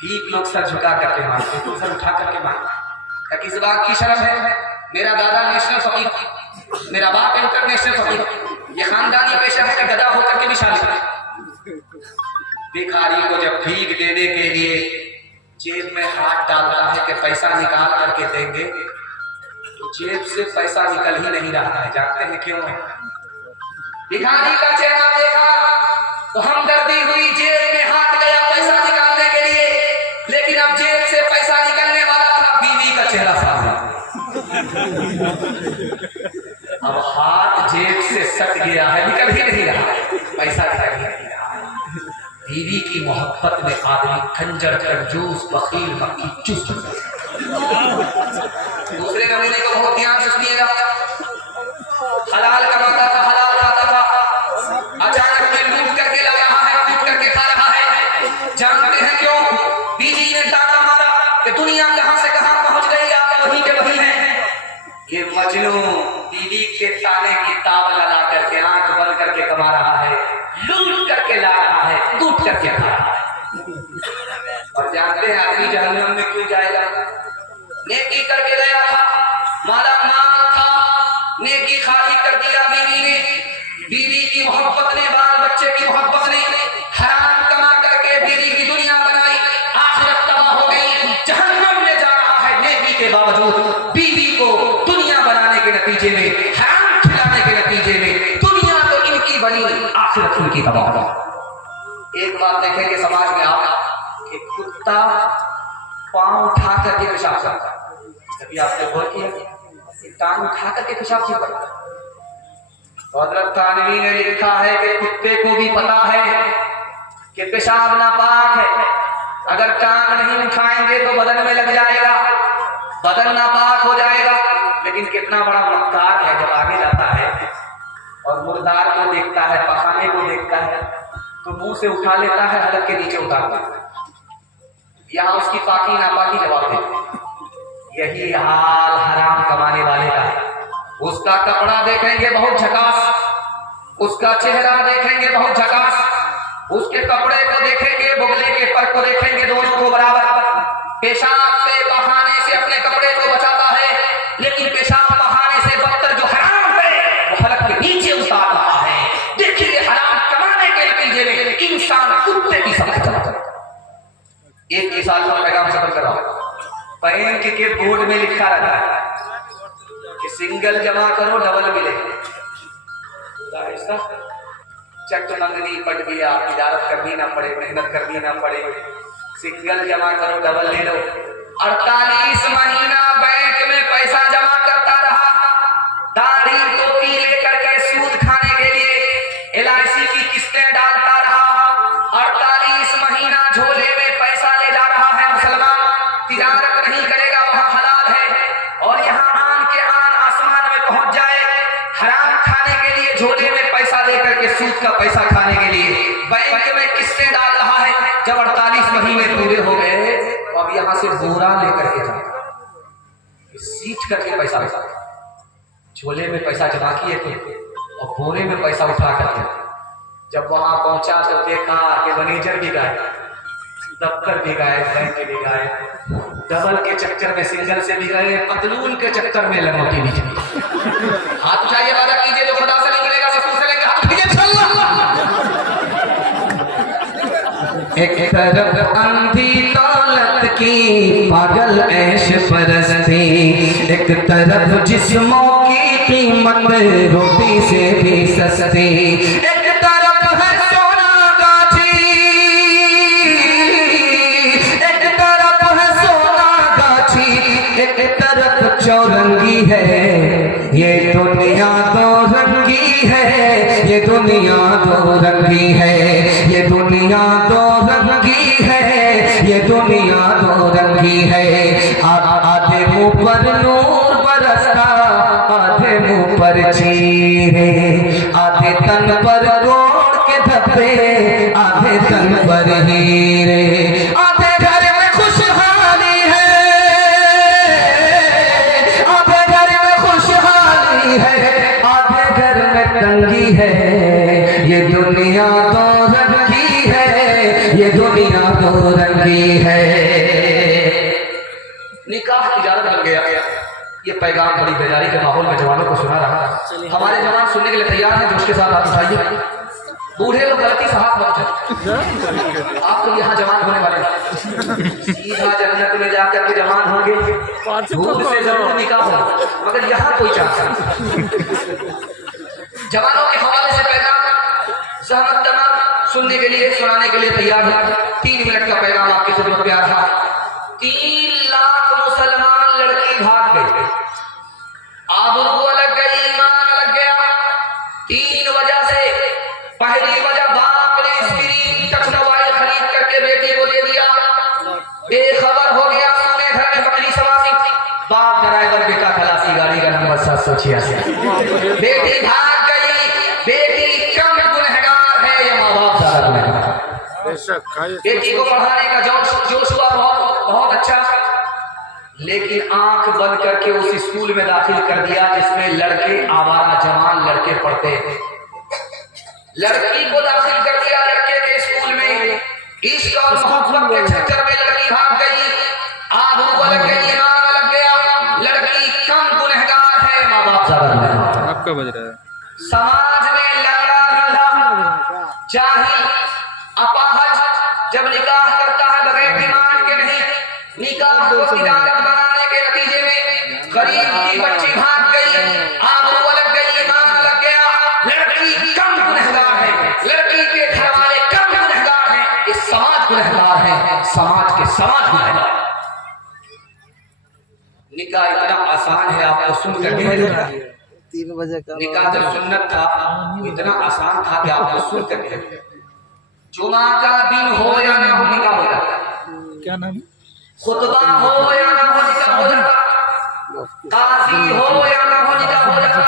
भीख लोग सर झुका करके मांगते, तो सर उठा करके मांगते। किस बात की शर्म है? मेरा दादा नेशनल फकीर, मेरा बाप इंटरनेशनल फकीर, ये खानदानी पेशा है कि गधा होकर के भी शादी। भिखारी को जब भीख देने के लिए जेब में हाथ डालता है कि पैसा निकाल करके देंगे, तो जेब से पैसा निकल ही नहीं रहा है। जानते हैं क्यों? भिखारी का चेहरा देखा तो हमदर्दी हुई, जेब में हाथ गया पैसा निकालने के लिए, लेकिन अब जेब से पैसा निकलने वाला था, बीवी का चेहरा सामने। अब हाथ जेब से सट गया है, निकल ही नहीं रहा, पैसा निकल ही नहीं रहा है। बीवी की मोहब्बत में आदमी खंजर, कंजूस, बखील, मक्खी, चूस बन जाता है। दूसरे नमूने को बहुत ध्यान से सुनिएगा। हलाल कमाता था, हलाल खाता था, अचानक में लूट करके ला रहा है, लूट करके खा रहा है। जानते हैं क्यों? बीवी ने ताना मारा कि दुनिया कहां से कहां पहुंच गई, आप वहीं के वहीं हैं। ये मजनू बीवी के ताने की ताब लगा करके, आंख बंद करके कमा रहा है, लूट करके ला रहा है, लूट करके खा रहा है। और जानते हैं आदमी जहन्नम में क्यों जाएगा? नेकी करके गया था, माला माल था, नेकी खाली कर दिया बीवी ने, बीवी की मोहब्बत ने, बाल बच्चे की मोहब्बत ने, हराम कमा करके बीवी की दुनिया बनाई, आखिरत तबाह हो गई, जहन्नम में जा रहा है। नेकी के बावजूद बीवी को दुनिया बनाने के नतीजे में, हराम खिलाने के नतीजे में दुनिया तो इनकी बनी, आखिरत इनकी तबाह हो। एक बात देखेंगे समाज में आप कि कुत्ता पांव उठा करके पेशाब करता है, कभी आपने गौर किया? टांग उठा करके पेशाब क्यों करता है? हज़रत थानवी ने लिखा है कि कुत्ते को भी पता है कि पेशाब नापाक है, अगर टांग नहीं उठाएंगे तो बदन में लग जाएगा, बदन नापाक हो जाएगा। लेकिन कितना बड़ा मक्कार है, जब आगे जाता है और मुर्दार को देखता है, पखाने को देखता है, तो मुंह से उठा लेता है, हलक के नीचे उतार देता है। यहाँ उसकी पाकी नापाकी जवाब देते हैं। यही हाल हराम कमाने वाले का है। उसका कपड़ा देखेंगे बहुत झकास, उसका चेहरा देखेंगे बहुत झकास, उसके कपड़े को देखेंगे, बुगले के पर को देखेंगे, दोनों को बराबर। पेशाब से बहाने से अपने कपड़े को बचाता है, लेकिन पेशाब बहाने से बदतर जो हराम है वो हलक के नीचे उतार रहा है। देखिए हराम कमाने के नतीजे में इंसान कुत्ते की समझ चला। एक मिसाल का पैगाम सफर कर रहा हूं। बैंक के बोर्ड में लिखा रहता है कि सिंगल जमा करो डबल मिलेगा। चट मंगनी पट गया, तिजारत करनी ना पड़े, मेहनत करनी ना पड़े, सिंगल जमा करो डबल ले लो। 48 महीना बैंक में पैसा जमा करता रहा, दाढ़ी टोपी लेकर के सूद खाने के लिए LIC की किस्तें डालता रहा। 48 महीना झोले में पैसा ले जा रहा है मुसलमान, तिजारत नहीं करेगा, वहां हलाल है। और यहाँ आन के आन आसमान में पहुंच जाए, हराम खाने के लिए झोले में पैसा लेकर के सूद का पैसा खाने के लिए बैंक में किस्तें डाल रहा है। जब 48 महीने पूरे हो गए तो अब यहाँ से बोरा लेकर के जाता, सीट करके पैसा लेता, झोले में पैसा जमा किए थे और बोरे में पैसा उठा करके जब वहां पहुंचा तो देखा कि मैनेजर भी गायब, दफ्तर भी गायब, बैंक भी गायब, डबल के चक्कर में सिंगल से भी गए, पतलून के चक्कर में लंगोटी भी चली। हाथ उठाइए, वादा कीजिए जो खुदा से नहीं मिलेगा, ससुर से लेकर हाथ उठाइए। एक तरफ अंधी दौलत की पागल ऐश परस्ती, एक तरफ जिस्मों की कीमत रोटी से भी सस्ती, एक तरफ है सोना गाछी, एक तरफ है सोना गाछी, एक तरफ चौरंगी है। ये दुनिया दो रंगी है, ये दुनिया दो रंगी है, ये दुनिया दो रंगी है, ये दुनिया दो रंगी है। आधे मुंह पर नूर बरसता, आधे मुंह पर चीरे, आधे तन पर गोड़ के धब्बे, आधे तन पर हीरे। आधे घर में खुशहाली है, आधे घर में खुशहाली है, आधे घर में तंगी है। ये दुनिया दो रंगी है, ये दुनिया दो रंगी है। निकाह तिजारत बन गया। ये पैगाम बड़ी बेदारी के माहौल में जवानों को सुना रहा है। हमारे जवान सुनने के लिए तैयार हैं, जोश के साथ हाथ उठाइए। बूढ़े लोग गलती से हाथ मत उठाइए, आप तो यहाँ जवान होने वाले हैं, सीधा जन्नत में जाकर के जवान होंगे। दूर से जरूर निकाह होगा, मगर यहाँ कोई चांस नहीं। जवानों के हवाले से पैगाम सहमत तमाम सुनने के लिए, सुनाने के लिए तैयार है। 3 मिनट का पैगाम आपकी खिदमत में आ रहा है। 3 लाख मुसलमान लड़की भाग गई, आबरू अलग गई, ईमान अलग गया, 3 वजह से। पहली वजह, बाप ने स्क्रीन टच मोबाइल खरीद करके बेटी को दे दिया, बेखबर हो गया, सुने घर में बकरी सवासी, बाप ड्राइवर, बेटा खलासी, गाड़ी का नंबर 786। बेटी भाग गई, बेटी कम गुनहगार है या माँ बाप ज्यादा गुनहगार? बेटी को पढ़ाने का जोश हुआ बहुत अच्छा, लेकिन आंख बंद करके उस स्कूल में दाखिल कर दिया जिसमें लड़के, आवारा जवान लड़के पढ़ते थे। लड़की को दाखिल कर दिया लड़के के स्कूल में, इश्क और मोहब्बत के चक्कर में लड़की भाग गई, आबरू लग गई, ईमान लग गया, लड़की कम गुनहगार है, माँ बाप ज्यादा गुनहगार। आपका बज रहा है। समाज में लंगड़ा गंधा जाहिल अपाहज जब निकाह करता है बगैर ईमान के नहीं, निकाह को तिजारत बनाने के नतीजे में गरीब की बच्ची भाग गई, आबरू लग गई, ईमान लग गया, लड़की कम गुनहगार है, लड़की के घर वाले कम गुनहगार हैं, इस समाज गुनहगार है, समाज गुनहगार। निकाह इतना आसान है, आपको सुन कर 3 बजे का निकाह जब सुन्नत था इतना आसान था कि आपको सुन कर जुमा का दिन हो या ना हो निकाह हो जाता, क्या नाम? खुतबा हो या ना हो निकाह हो जाता, काजी हो या ना हो निकाह हो जाता।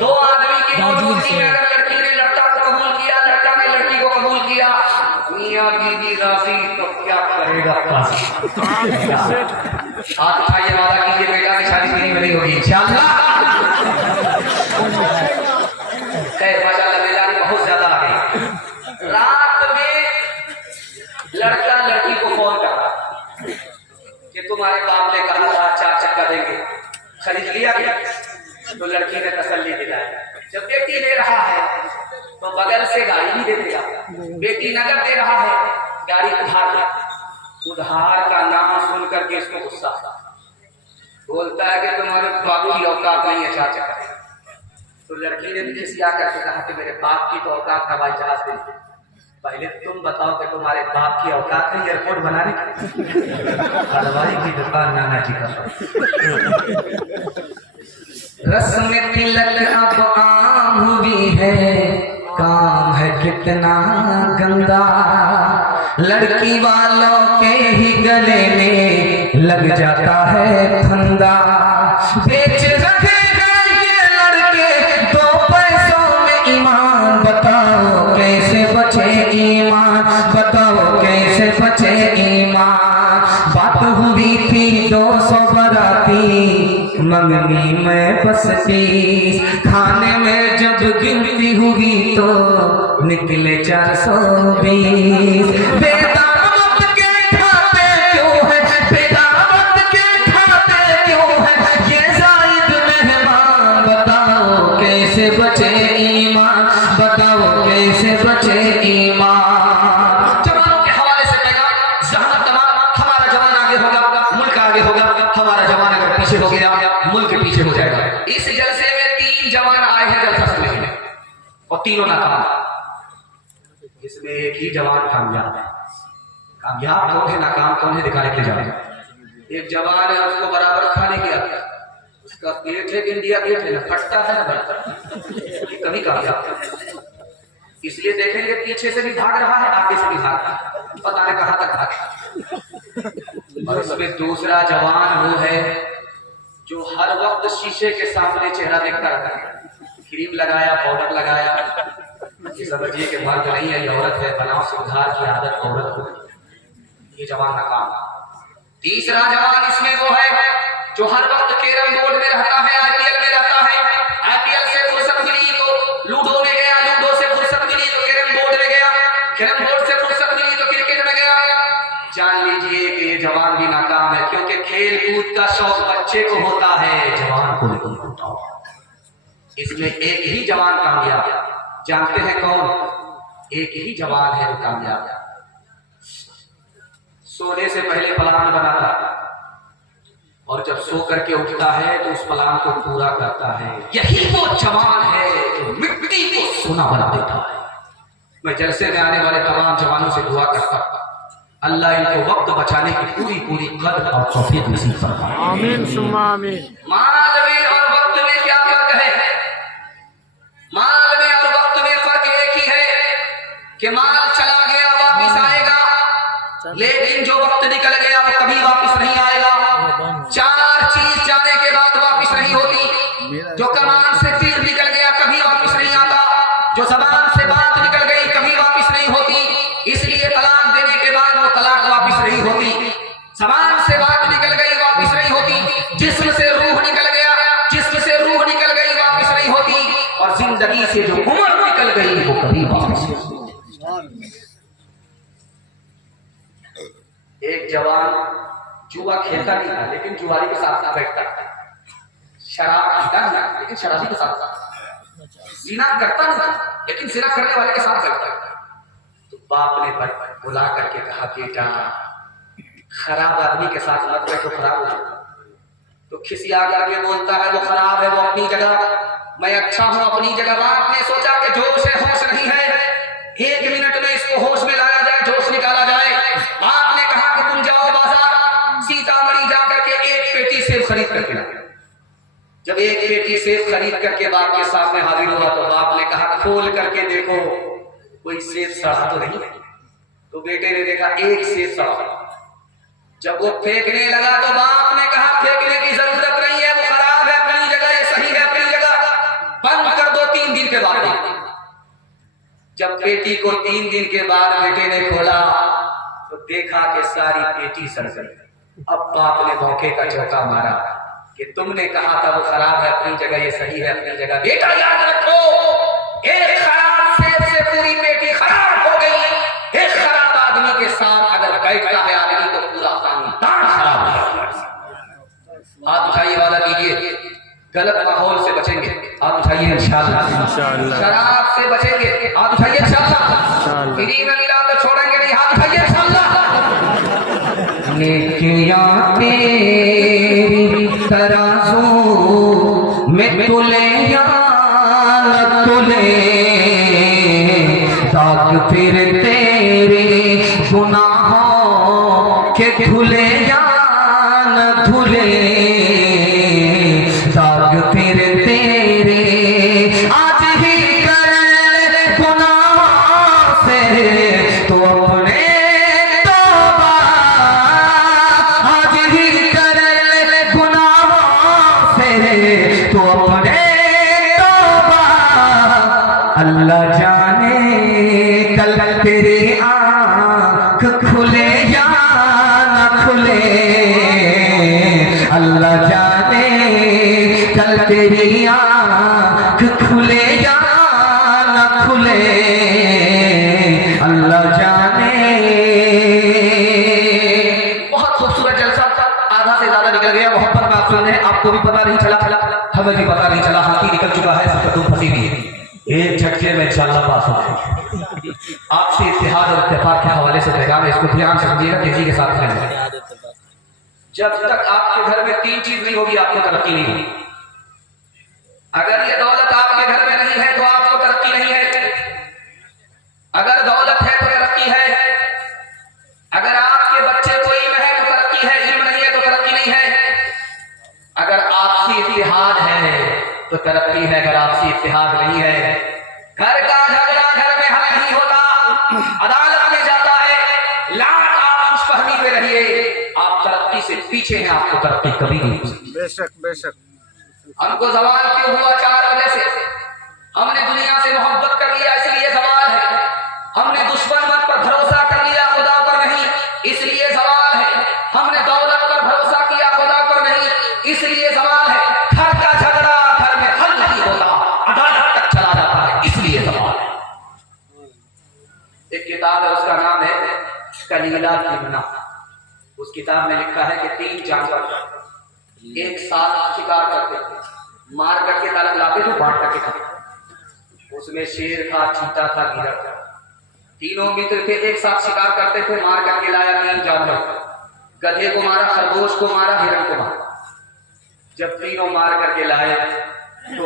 2 आदमी की मौजूदगी में अगर लड़की ने लड़का को कबूल किया, लड़का ने लड़की को कबूल किया, मियां बीवी राजी तो क्या करेगा काजी? आप ये वादा कीजिए बेटा की शादी नहीं मिली होगी इंशाअल्लाह। माशाअल्लाह बेदारी बहुत ज्यादा आ गई। रात में लड़का लड़की को फोन करा कि तुम्हारे बाप ने कहा था 4 चक्का देंगे, खरीद लिया क्या? तो लड़की ने तसल्ली दिलाई। जब बेटी ले रहा है तो बगल से गाड़ी भी दे देगा, बेटी नगद दे रहा है, गाड़ी उधार दे। उधार का नाम सुन करके इसको गुस्सा बोलता है कि तुम्हारे बाबू की औकात नहीं है 4 चक्का। तो लड़की ने खिसिया करके कहा कि मेरे बाप की तो औकात है हवाई जहाज दे, पहले तुम बताओ कि तुम्हारे बाप की औकात है एयरपोर्ट बनाने की? हलवाई की दुकान नाना जी का। रस्म तिलक अब आम हुई है, काम है कितना गंदा, लड़की वालों के ही गले में लग जाता है फंदा। बेच रखे हैं ये लड़के 2 पैसों में ईमान, बताओ कैसे बचे ईमान, बताओ कैसे बचे ईमान। बात हुई थी 200 बराती, मंगनी में बस 30, खाने में जब गिनती हुई तो निकले 420। बेदावत के खाते क्यों है, बेदावत के खाते क्यों है ये जायद मेहमान, बताओ कैसे बचे ईमान, बताओ कैसे बचे ईमान। जवानों के हवाले से पैगाम, जहां तमाम हमारा जवान आगे होगा मुल्क आगे होगा, हमारा जवान अगर पीछे हो गया मुल्क पीछे हो जाएगा। इस जलसे में 3 जवान आए हैं जलसा सुनने में और तीनों नाकाम। इसमें एक ही जवान कामयाब है। कामयाब कौन है, नाकाम कौन है, दिखाने के लिए जाए। एक जवान है, उसको बराबर खाने गया, उसका पेट है इंडिया गेट है, ना फटता है ना बढ़ता, कभी कामयाब है। इसलिए देखेंगे पीछे से भी भाग रहा है, आगे से भी भाग रहा है, पता नहीं कहां तक भाग। और इसमें दूसरा जवान वो है जो हर वक्त शीशे के सामने चेहरा देखता रहता है, क्रीम लगाया, पाउडर लगाया, ये समझिए कि मर्द नहीं है, ये औरत है, बनाव सुधार की आदत औरत को, ये जवान नाकाम। तीसरा जवान इसमें वो है जो हर वक्त कैरम बोर्ड में रहता है, आईपीएल में रहता है, आईपीएल से फुर्सत मिली तो लूडो में गया, लूडो से फुर्सत मिली तो कैरम बोर्ड में गया, कैरम बोर्ड से फुर्सत मिली तो क्रिकेट में गया। जान लीजिए कि ये जवान भी नाकाम है, क्योंकि खेल कूद का शौक बच्चे को होता है, जवान को नहीं होता। इसमें एक ही जवान कामयाब, जानते हैं कौन? एक ही जवान है जो कामयाब। सोने से पहले प्लान बनाता और जब सो करके उठता है तो उस प्लान को पूरा करता है। यही वो जवान है जो मिट्टी को सोना बना देता है। मैं जलसे में आने वाले तमाम जवानों से दुआ करता हूं, अल्लाह इनको वक्त बचाने की पूरी पूरी कदर और तौफीक नसीब फरमाए। आमीन सुम्मा आमीन। माल में और वक्त में क्या फर्क है? माल कि माल चला गया वापिस आएगा, लेकिन जो वक्त निकल गया वो कभी वापिस नहीं आएगा। 4 चीज जाने के बाद वापिस नहीं होती। जो कमान से तीर निकल गया कभी वापिस नहीं आता, जो जबान से बात निकल गई कभी वापिस नहीं होती, इसलिए तलाक देने के बाद वो तलाक वापिस नहीं होती। जबान से बात निकल गई वापिस नहीं होती, जिस्म से रूह निकल गया, जिस्म से रूह निकल गई वापिस नहीं होती, और जिंदगी से जो उम्र निकल गई वो कभी वापिस नहीं होती। एक जवान जुआ खेलता नहीं था, लेकिन जुआरी के साथ साथ बैठता था। शराब पीता नहीं था, लेकिन शराबी के साथ साथ। जिना करता नहीं था, लेकिन जिना करने वाले के साथ करता था। तो बाप ने बुला करके कहा, बेटा खराब आदमी के साथ मत बैठो, खराब हो जाएगा। तो खिसिया करके बोलता है, वो खराब है वो अपनी जगह, मैं अच्छा हूं अपनी जगह। बाप ने सोचा कि जोश है होश नहीं है, 1 मिनट में इसको होश में लाया जाए, जोश निकाला जाए। बाप ने कहा कि तुम जाओ बाजार सीतामढ़ी जाकर के 1 पेटी सेब खरीद करके लाओ। जब 1 पेटी सेब खरीद करके बाप के सामने हाजिर हुआ तो बाप ने कहा, खोल करके देखो कोई सेब सड़ा तो नहीं है। तो बेटे ने देखा 1 सेब सड़ा। जब वो फेंकने लगा तो बाप ने कहा, फेंकने की जरूरत नहीं है, वो खराब है अपनी जगह, ये सही है अपनी जगह, बंद कर दो 3 दिन के बाद। जब पेटी को 3 दिन के बाद बेटे ने खोला तो देखा कि सारी पेटी सड़ गई। अब बाप ने मौके का चौका मारा कि तुमने कहा था वो खराब है अपनी जगह, ये सही है अपनी जगह। बेटा याद रखो, एक खराब सेब से पूरी पेटी खराब हो गई। एक खराब आदमी के साथ अगर बैठता है आदमी तो पूरा खानदान खराब हो जाता है। हाथ उठाइए, वादा कीजिए गलत माहौल से बचेंगे। आप उठाइए इंशाअल्लाह, शराब से बचेंगे। आप उठाइए इंशाअल्लाह, फ्री में मिला तो छोड़ेंगे नहीं। हाथ उठाइए इंशाअल्लाह। नेकियां तेरी तराजू में तुले या न तुले, दाग फिर तेरे गुनाहों के धुले या न धुले, दाग फिर तेरे आज ही कर गुनाहों से तो अपने तौबा, आज ही कर गुनाहों से तो अपने तौबा। अल्लाह जाने कल तेरी आँख खुले या न खुले, अल्लाह जाने कल तेरी आँख खुले या न खुले, अल्लाह जाने। बहुत खूबसूरत जलसा, आधा से ज्यादा निकल गया। मोहब्बत में आप सुन रहे हैं, आपको भी पता नहीं चला, हमें भी पता नहीं चला। हाथी निकल चुका है, सब कदम फंसी हुई है। एक झटके में इंशाअल्लाह पास हो जाएगी। आपसे इत्तेहाद और इत्तेफाक के हवाले से पैगाम है, इसको ध्यान समझिएगा, तेजी के साथ करेंगे। जब तक आपके घर में 3 चीज नहीं होगी आपको तरक्की नहीं होगी। अगर ये दौलत आपके घर में नहीं है तो आपको तरक्की नहीं है। अगर दौलत है तो तरक्की है। अगर आपके बच्चे को इल्म है तो तरक्की है, इल्म नहीं है तो तरक्की नहीं है। अगर आपसी इत्तेहाद है तो तरक्की है, अगर आपसी इत्तेहाद नहीं है, घर का झगड़ा घर में हल नहीं होता, अदालत में जाता है। लाख आप खुशफहमी में रहिए, आप तरक्की से पीछे हैं, आपको तरक्की कभी नहीं हो सकती। बेशक बेशक। हमको सवाल क्यों हुआ? 4 वजह से। हमने दुनिया से मोहब्बत कर लिया, इसलिए सवाल है। हमने दुश्मन मत पर भरोसा कर लिया, खुदा पर नहीं, इसलिए सवाल है। हमने दौलत पर भरोसा किया, खुदा पर नहीं, इसलिए सवाल है। घर का झगड़ा घर में हल नहीं होता, अदालत तक चला जाता है, इसलिए सवाल है। एक किताब है, उसका नाम है कलीला तिमना। उस किताब में लिखा है कि 3 जानवर एक साथ शिकार करते थे, मार करके तालब लाते थे, बांट करके खाते। उसमें शेर था, चीता था, गिरह था। तीनों मित्र थे, एक साथ शिकार करते थे, मार करके लाया 3 जानवर। गधे को मारा, खरगोश को मारा, हिरण को मारा। जब तीनों मार करके लाए तो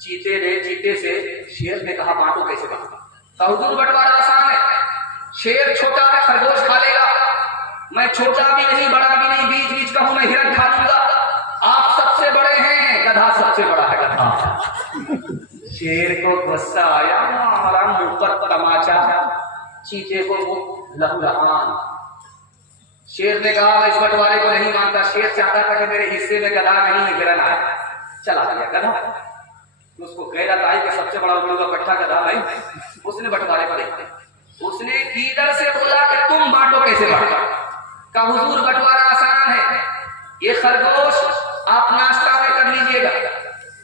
चीते से शेर ने कहा, बांटो कैसे बांटो? हुजूर बंटवारा आसान है, शेर छोटा है, खरगोश खा लेगा, मैं छोटा भी नहीं बड़ा भी नहीं, बीच बीच का हूं, मैं हिरण खा लूंगा। आप सबसे बड़े हैं, गधा सबसे बड़ा है, गधा शेर को गुस्सा आया, हमारा मुंह पर तमाचा, चीते को वो लहूलहान। शेर ने कहा मैं इस बंटवारे को नहीं मानता। शेर चाहता था कि मेरे हिस्से में गधा नहीं हिरण आए, चला गया गधा। उसको कह रहा था कि सबसे बड़ा उल्लू का पट्टा गधा नहीं। उसने बंटवारे को देखते, उसने गीदड़ से बोला कि तुम बांटो, कैसे बांटो? कहा हुजूर बंटवारा आसान है, ये खरगोश आप नाश्ता में कर लीजिएगा,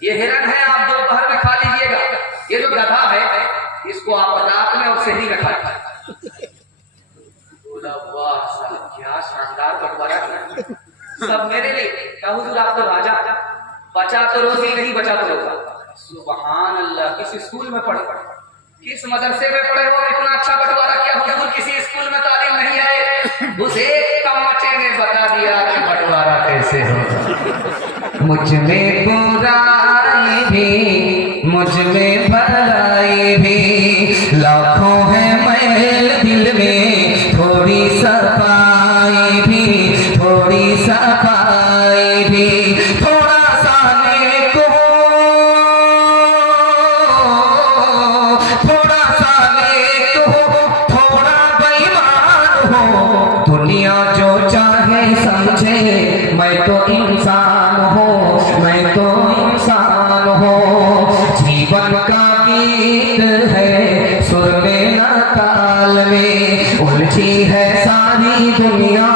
ये हिरण है आप दोपहर में खा लीजिएगा, ये जो गधा है इसको आप रात में और शहरी में खाइए। बोला वाह साहब क्या शानदार बंटवारा, सब मेरे लिए। कहा हुजूर आप तो राजा, बचा तो रोजी नहीं बचा तो रोजा। सुभान अल्लाह, किस स्कूल में पढ़े, किस मदरसे में पढ़े हो, इतना अच्छा बंटवारा किया? हुजूर किसी स्कूल में तालीम नहीं आए, उस एक तमाचे ने बता दिया कि बंटवारा कैसे होगा। मुझ में बुराई भी मुझ में भलाई भी, लाखों है मैल दिल में, थोड़ी सफाई भी थोड़ी सफाई भी, थोड़ा सा नेक हो, थोड़ा सा नेक हो, थोड़ा बेईमान हो, दुनिया जो चाहे समझे, मैं तो इंसान हूँ, मैं तो इंसान हूँ। जीवन का गीत है सुर में न ताल में, उलझी है सारी दुनिया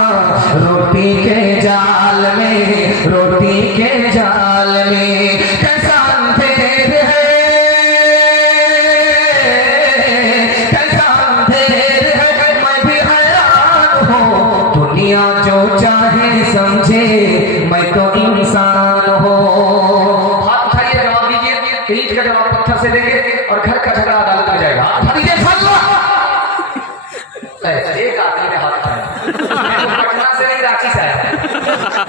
रोटी के जाल में, रोटी के जाल में। कैसा अंधेर है, कैसा अंधेर है, मैं भी हैरान हूँ। दुनिया जो चाहे समझे, मैं तो इंसान हूँ। हाथ उठाइए, जवाब दीजिए। ईंट का जवाब पत्थर से देंगे और घर का झगड़ा अदालत में जाएगा। हाथ उठा दीजिए। एक आदमी ने हाथ उठाया, पटना से नहीं रांची से आया।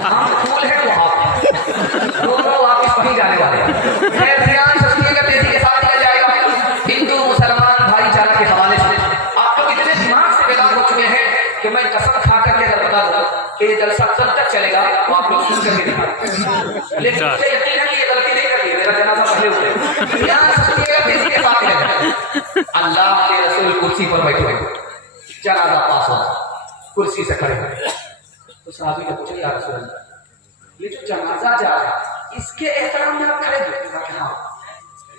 हम फूल है तो हाथ, दोनों वापिस वहीं जाने वाले हैं। मैं ध्यान शक्ति का तेजी के साथ किया जाएगा। हिंदू मुसलमान भाईचारा के हवाले से आप लोग इतने दिमाग से बेदार हो चुके हैं कि मैं कसम खा करके अगर बता दूं कि ये जलसा कब तक चलेगा तो आप लोग सुन करके दिखाएंगे। लेकिन मुझे यकीन है कि ये गलती नहीं करिए, मेरा जनाजा पहले हुए। ध्यान शक्ति का तेजी के साथ है। अल्लाह के रसूल कुर्सी पर बैठे हुए, जनाजा पास हो, कुर्सी से खड़े हुए, तो साहबी ने पूछा या रसूल अल्लाह, ये जो जनाजा जा रहा है इसके एहतराम में आप खड़े हुए? हाँ,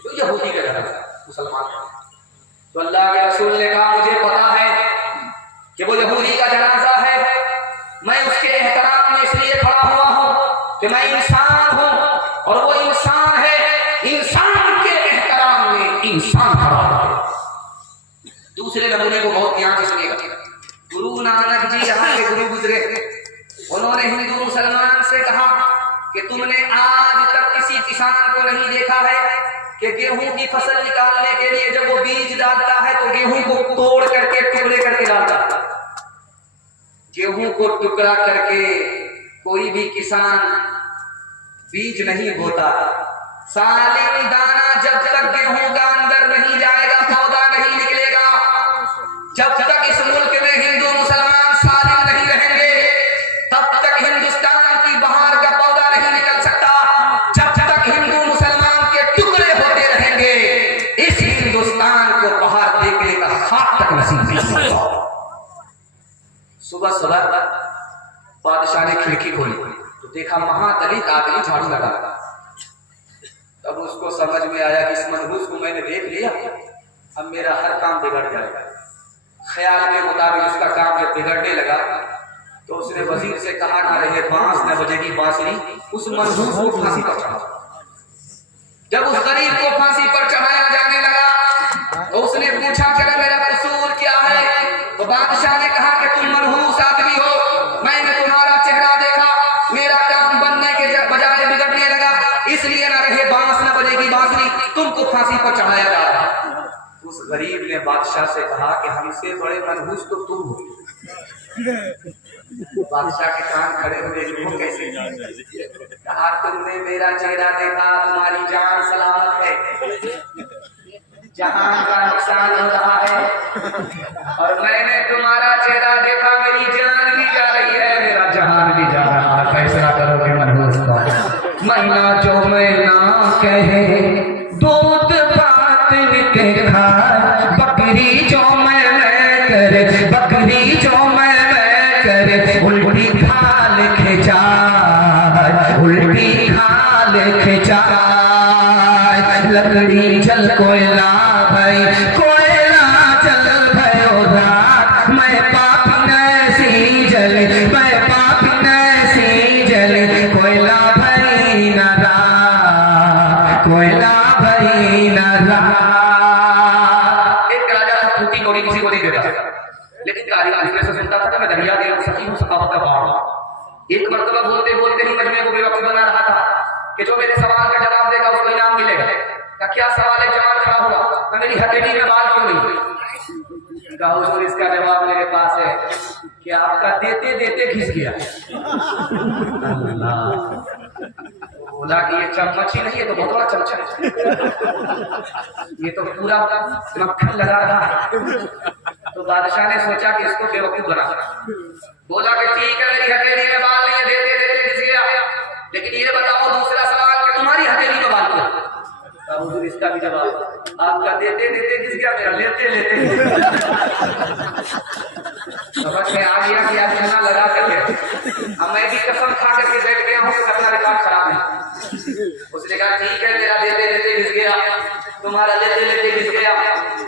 तो यहूदी का जनाजा, मुसलमान का। तो अल्लाह के रसूल ने कहा मुझे पता है कि वो यहूदी का जनाजा है, मैं उसके एहतराम में इसलिए खड़ा हुआ हूं कि मैं इंसान हूं और वो इंसान है, इंसान के एहतराम में इंसान खड़ा है। दूसरे नमूने को बहुत ध्यान से सुनिएगा। गुरु नानक जी यहाँ के गुरु गुजरे, उन्होंने हिंदू मुसलमान से कहा कि तुमने आज तक किसी किसान को नहीं देखा है कि गेहूं की फसल निकालने के लिए जब वो बीज डालता है तो गेहूं को तोड़ करके टुकड़े करके डालता है। गेहूं को टुकड़ा करके कोई भी किसान बीज नहीं बोता। सालिम दाना जब तक गेहूं का अंदर नहीं जाएगा पौधा नहीं निकलेगा। जब तक इस मुल्क में हिंदू मुसलमान सालिम नहीं रहेंगे तब तक हिंदुस्तान की बहार का पौधा नहीं निकल सकता। जब तक हिंदू मुसलमान के टुकड़े होते रहेंगे इस हिंदुस्तान को बहार देखने का खाक तक नसीब नहीं होगा। सुबह सुबह बादशाह ने खिड़की खोली तो देखा महादलित आदमी झाड़ू लगा। तब उसको समझ में आया कि इस मनहूस को मैंने देख लिया, अब मेरा हर काम बिगड़ जाएगा। ख्याल के मुताबिक उसका काम जब बिगड़ने लगा तो उसने वजीर से कहा ना रहे बांस न बजेगी बांसुरी, उस मनहूस को फांसी पर चढ़ा। जब उस गरीब को फांसी पर चढ़ाया जाने लगा तो उसने पूछा कि मेरा कसूर क्या है? तो बादशाह ने कहा कि तुम मनहूस आदमी हो, मैंने तुम्हारा चेहरा देखा, मेरा काम बनने के बजाय बिगड़ने लगा, इसलिए ना रहे बांस न बजेगी बांसुरी, तुमको फांसी पर चढ़ाया जा रहा है। उस गरीब ने बादशाह से कहा कि हमसे बड़े मनहूस तो तुम हो। बादशाह के कान खड़े हुए, कैसे? कहा तुमने मेरा चेहरा देखा, तुम्हारी जान सलामत है, जहान का नुकसान हो रहा है, और मैंने तुम्हारा चेहरा देखा, मेरी जान भी जा रही है, मेरा जहान भी जा रहा है। फैसला करोगे मनहूस का? महीना जो मैं ना कहे दूध के खाए, बकरी जो मैं करे, बकरी जो मैं करे, उल्टी खाल खिंचाए, उल्टी खाल खिंचाए। लकड़ी जल कोयला भाई, कोयला जल भयो रात, मैं पापी नैसी जले, मैं पापी नैसी जले, कोयला भरी न रात, कोयला भरी न रात। एक राजा था, फूटी कौड़ी किसी को नहीं देता, लेकिन कारी दूसरे से सुनता था कि मैं दरिया दे सकी हूँ, सखावत का बाढ़। एक मर्तबा बोलते बोलते ही मजमे को बेवकूफ बना रहा था कि जो मेरे सवाल का जवाब देगा उसको इनाम मिलेगा। का क्या सवाल है? जवाब खड़ा हुआ, तो मेरी हथेली में बाल क्यों नहीं? कहा हुजूर इसका जवाब मेरे पास है कि आपका देते देते घिस गया। बोला कि ये चम्मच ही नहीं है तो बहुत बड़ा चमचा है, ये तो पूरा मक्खन लगा रहा है। तो बादशाह ने सोचा कि इसको बेवकूफ बना। बोला कि ठीक है, मेरी हथेली में बाल नहीं है, देते देते घिस गया, लेकिन ये बताओ दूसरा सवाल कि तुम्हारी हथेली में बाल क्यों? हुजूर इसका भी जवाब, आपका देते देते घिस गया, मेरा लेते लेते समझ में आ गया कि आप इतना लगा करके। अब मैं भी कसम खा करके बैठ गया हूँ, अपना रिकॉर्ड खराब है। उसने कहा ठीक है, मेरा देते देते घिस गया, तुम्हारा लेते लेते घिस गया,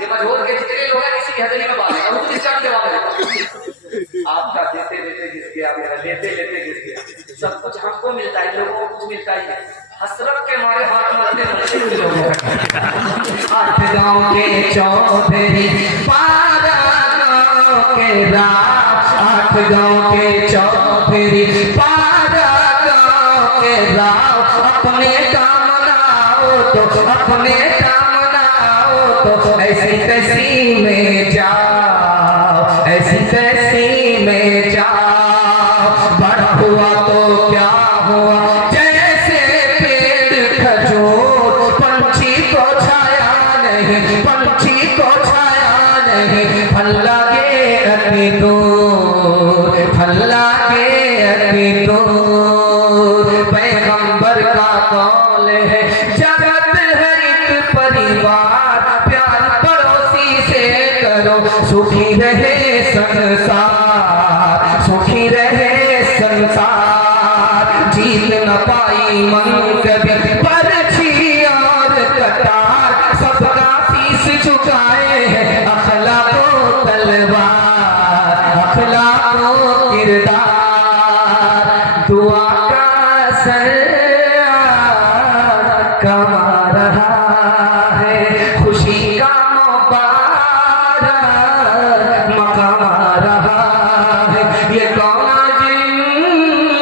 ये मजबूर के जितने लोग हैं किसी हथेली में बाल है। इसका भी जवाब है, आपका देते देते घिस गया, मेरा लेते लेते घिस गया। सब कुछ हमको मिलता है, लोगों को कुछ मिलता ही है। हसरत के मारे हाथ मारते लोगों। आठ गाँव के चौधरी, 12 गाँव के राज, 8 गाँव के चौधरी, 12 गाँव के राव, अपने काम लाओ तो, अपने काम लाओ तो, ऐसी तैसी में जाओ, ऐसी तैसी में जाओ। बड़ा हुआ तो क्या हुआ, जैसे पेड़ खजूर, पंछी को छाया नहीं, पंछी को छाया नहीं, फल लागे अति दूर, फल लागे अति दूर। पैगंबर का कौल है, जगत है एक परिवार, प्यार पड़ोसी से करो, सुखी रहे संसार, सुखी रहे संसार। जीत न पाई मन कभी बरछी और कटार, सबका शीश झुकाए हैं अखलाको तलवार, अखलाको किरदार। दुआ का असर कमा रहा है, खुशी का मुबारक मकाम आ रहा है। ये कौन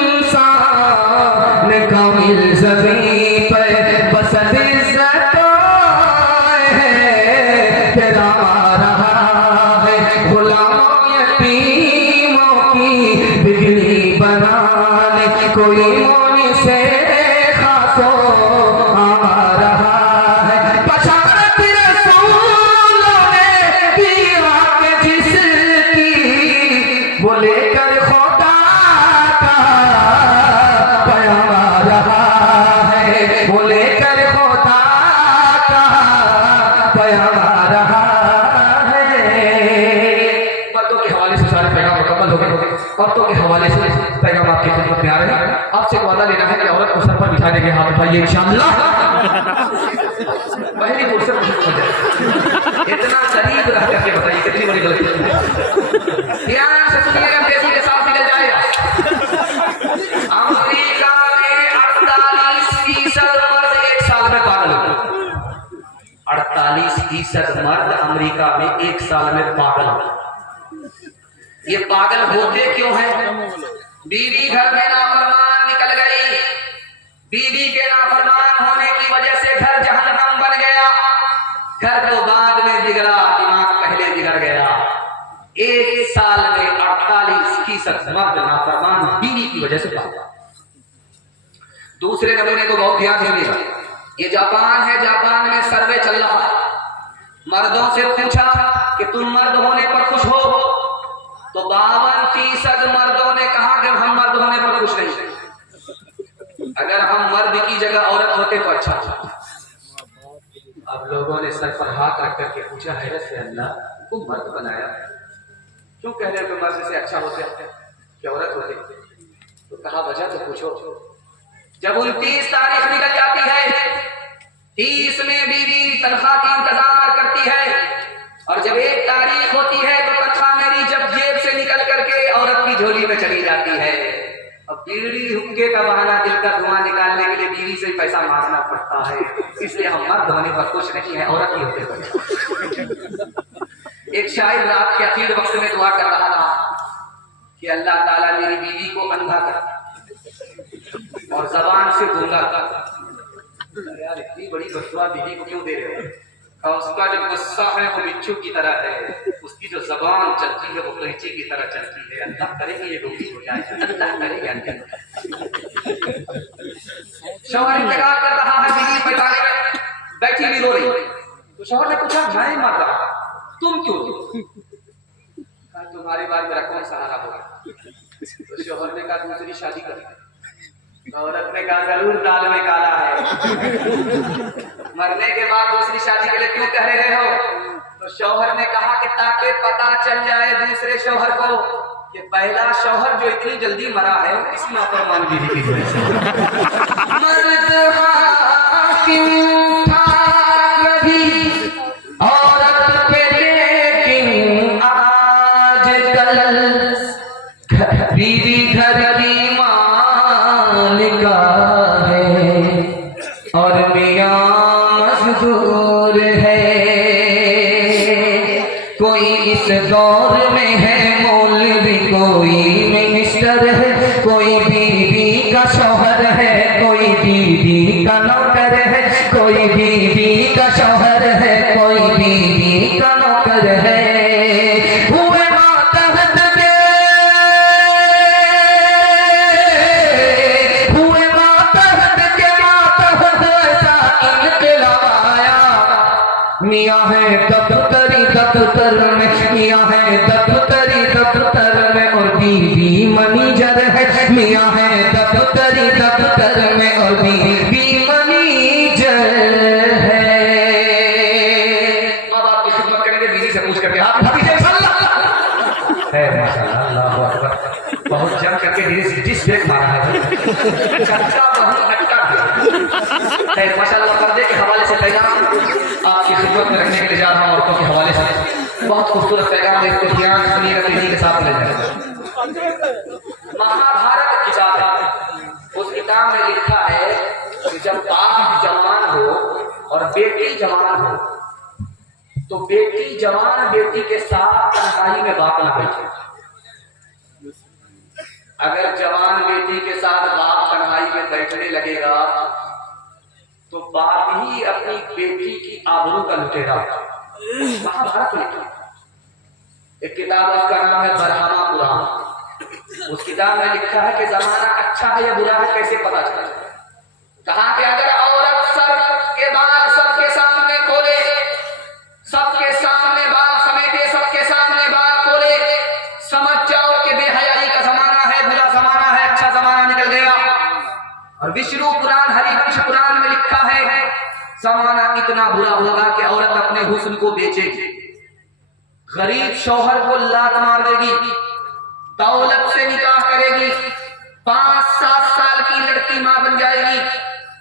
इंसान कामिल ज़मीन पर बसत इज़्ज़त है, तेरा आ रहा है। गुलामों यतीमों की बिगड़ी बनाने, कोई मोनी से खासो आ रहा है। बशारत रसूलों ने दिया के जिसकी, वो लेकर खुदा का पैगाम आ रहा है, वो लेकर खुदा का पैगाम आ रहा है। मर्दों के हवाले से सारे पैगाम मुकम्मल हो गए, औरतों के हवाले से पैगाम आपकी खिदमत में आ रहे हैं। आपसे वादा लेना है कि औरत को सर पर बिठाने के हाथ उठाइए इंशाअल्लाह। पहली फुर्सत हो जाए, इतना करीब रह करके बताइए कितनी बड़ी गलती है। ध्यान से सुनिएगा, तेजी के साथ निकल जाएगा। अमेरिका में 48% मर्द एक साल में पागल हो गए। 48% मर्द अमेरिका में एक साल में पागल हो गए। ये पागल होते क्यों हैं? बीवी घर में नाफरमान निकल गई, बीवी के नाफरमान होने की वजह से घर जहन्नम बन गया। घर तो बाद में बिगड़ा, दिमाग पहले बिगड़ गया। एक साल में 48% मर्द नाफरमान बीवी की वजह से पागल। दूसरे नमूने को बहुत ध्यान दीजिएगा, ये जापान है, जापान में सर्वे चल रहा है। मर्दों से पूछा कि तुम मर्द होने पर खुश हो, तो 52% मर्दों ने कहा कि हम मर्द होने पर खुश नहीं। अगर हम मर्द की जगह औरत होते तो अच्छा। अब लोगों ने सर पर हाथ रख करके पूछा, हैरत से अल्लाह तुम मर्द बनाया, क्यों कह रहे हो कि मर्द से अच्छा होते कि औरत होते? तो कहा वजह तो पूछो। जब 29 तारीख निकल जाती है, 30 में बीवी तनख्वाह का इंतजार करती है, और जब 1 तारीख होती है तो तनख्वाह मेरी जब जेब से निकल करके औरत की झोली में चली जाती है। अब बीड़ी हुक्के का बहाना, दिल का धुआं निकालने के लिए बीवी से पैसा मांगना पड़ता है। इसलिए हम मर्द होने पर खुश नहीं है, औरत ही होते हैं। एक शायर रात के आखिर वक्त में दुआ कर रहा था कि अल्लाह ताला मेरी बीवी को अंधा कर और जबान से गूंगा कर। यार इतनी बड़ी बददुआ बीवी को क्यों दे रहे हो? और उसका जो गुस्सा है वो बिच्छू की तरह है, उसकी जो जबान चलती है वो कैंची की तरह चलती है। अल्लाह करेगी ये रोगी हो जाए, अल्लाह करेगी। शौहर इंतजार कर रहा है, बीवी पैताने में बैठी भी रो रही। तो शौहर ने पूछा, मैं मर रहा, तुम क्यों रो? कहा तुम्हारे बाद मेरा कौन सहारा होगा? तो शौहर ने कहा दूसरी शादी कर। औरत ने कहा जरूर दाल में काला है। मरने के बाद दूसरी शादी के लिए क्यों कह रहे हो? तो शौहर ने कहा कि ताकि पता चल जाए दूसरे शौहर को कि पहला शौहर जो इतनी जल्दी मरा है वो किसी नाफरमान बीवी की वजह से। मर्द हाकिम था कभी औरत पे, लेकिन आजकल बीवी घर की मालिका है और मियां मजदूर है। कोई इस दौर में है मौलवी, कोई मिनिस्टर है, कोई बीवी का शौहर है, कोई बीवी का नौकर है, कोई बीवी का शौहर है, कोई बीवी का नौकर है। हुए मातहत के, हुए मातहत के, मातहत ऐसा इनकलाब आया। मियाँ है दफ्तर में, मियाँ है दफ्तर में और बीवी मैनेजर है। मियाँ है दफ्तर में और बीवी मैनेजर है। अब आपकी खिदमत करेंगे बीवी से पूछ करके, आप है माशाल्लाह, अल्लाहु अकबर। बहुत जम करके डिश ब्रेक मारा है। कच्चा बहुत हटका है माशाल्लाह। पर्दे के हवाले से पैगाम आपकी खिदमत में रखने के लिए जा रहा हूँ। औरतों के हवाले से बहुत खूबसूरत पैगाम एक ध्यान सुनिएगा, तेजी के साथ ले जाएगा। महाभारत किताब है, उस किताब में लिखा है कि जब बाप जवान हो और बेटी जवान हो तो बेटी जवान बेटी के साथ तन्हाई में बाप न बैठे। अगर जवान बेटी के साथ बाप तन्हाई में बैठने लगेगा तो बाप ही अपनी बेटी की आबरू का लुटेरा। महाभारत लिखा एक किताब, उसका नाम है बरहमा पुराण। उस किताब में लिखा है कि जमाना अच्छा है या बुरा है कैसे पता चले। कहा कि अगर औरत सर के बाल सबके सामने खोले, सबके सामने बाल समेटे, सबके सामने बाल खोले, समझ जाओ कि बेहयाई का जमाना है, बुरा जमाना है, अच्छा जमाना निकल गया। और विष्णु पुराण, हरिवंश पुराण में लिखा है जमाना इतना बुरा होगा कि औरत अपने हुस्न को बेचेगी, गरीब शौहर को लात मार देगी, दौलत से निकाह करेगी, 5-7 साल की लड़की मां बन जाएगी,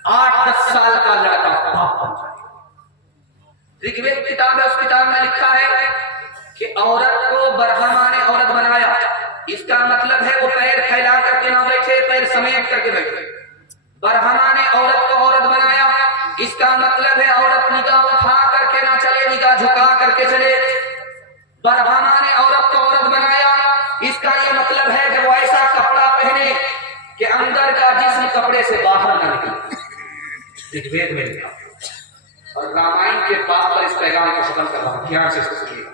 8-10 साल का लड़का बाप बन जाएगा। ऋग्वेद किताब है, उस किताब में लिखा है कि औरत को बरहमा ने औरत बनाया। इसका मतलब है वो पैर फैला करके ना बैठे, पैर समेट करके बैठे। बरहमा ने औरत को औरत बनाया, इसका मतलब है औरत निगाह उठा करके ना चले, निगाह झुका करके चले। बरहमा ने औरत को औरत बनाया, इसका यह मतलब है कि वो ऐसा कपड़ा पहने कि अंदर का जिस्म कपड़े से बाहर न निकले। ऋग्वेद में लिखा। और रामायण के बाद पर इस पैगाम को खत्म कर रहा हूं, ध्यान से इसको सुनिए।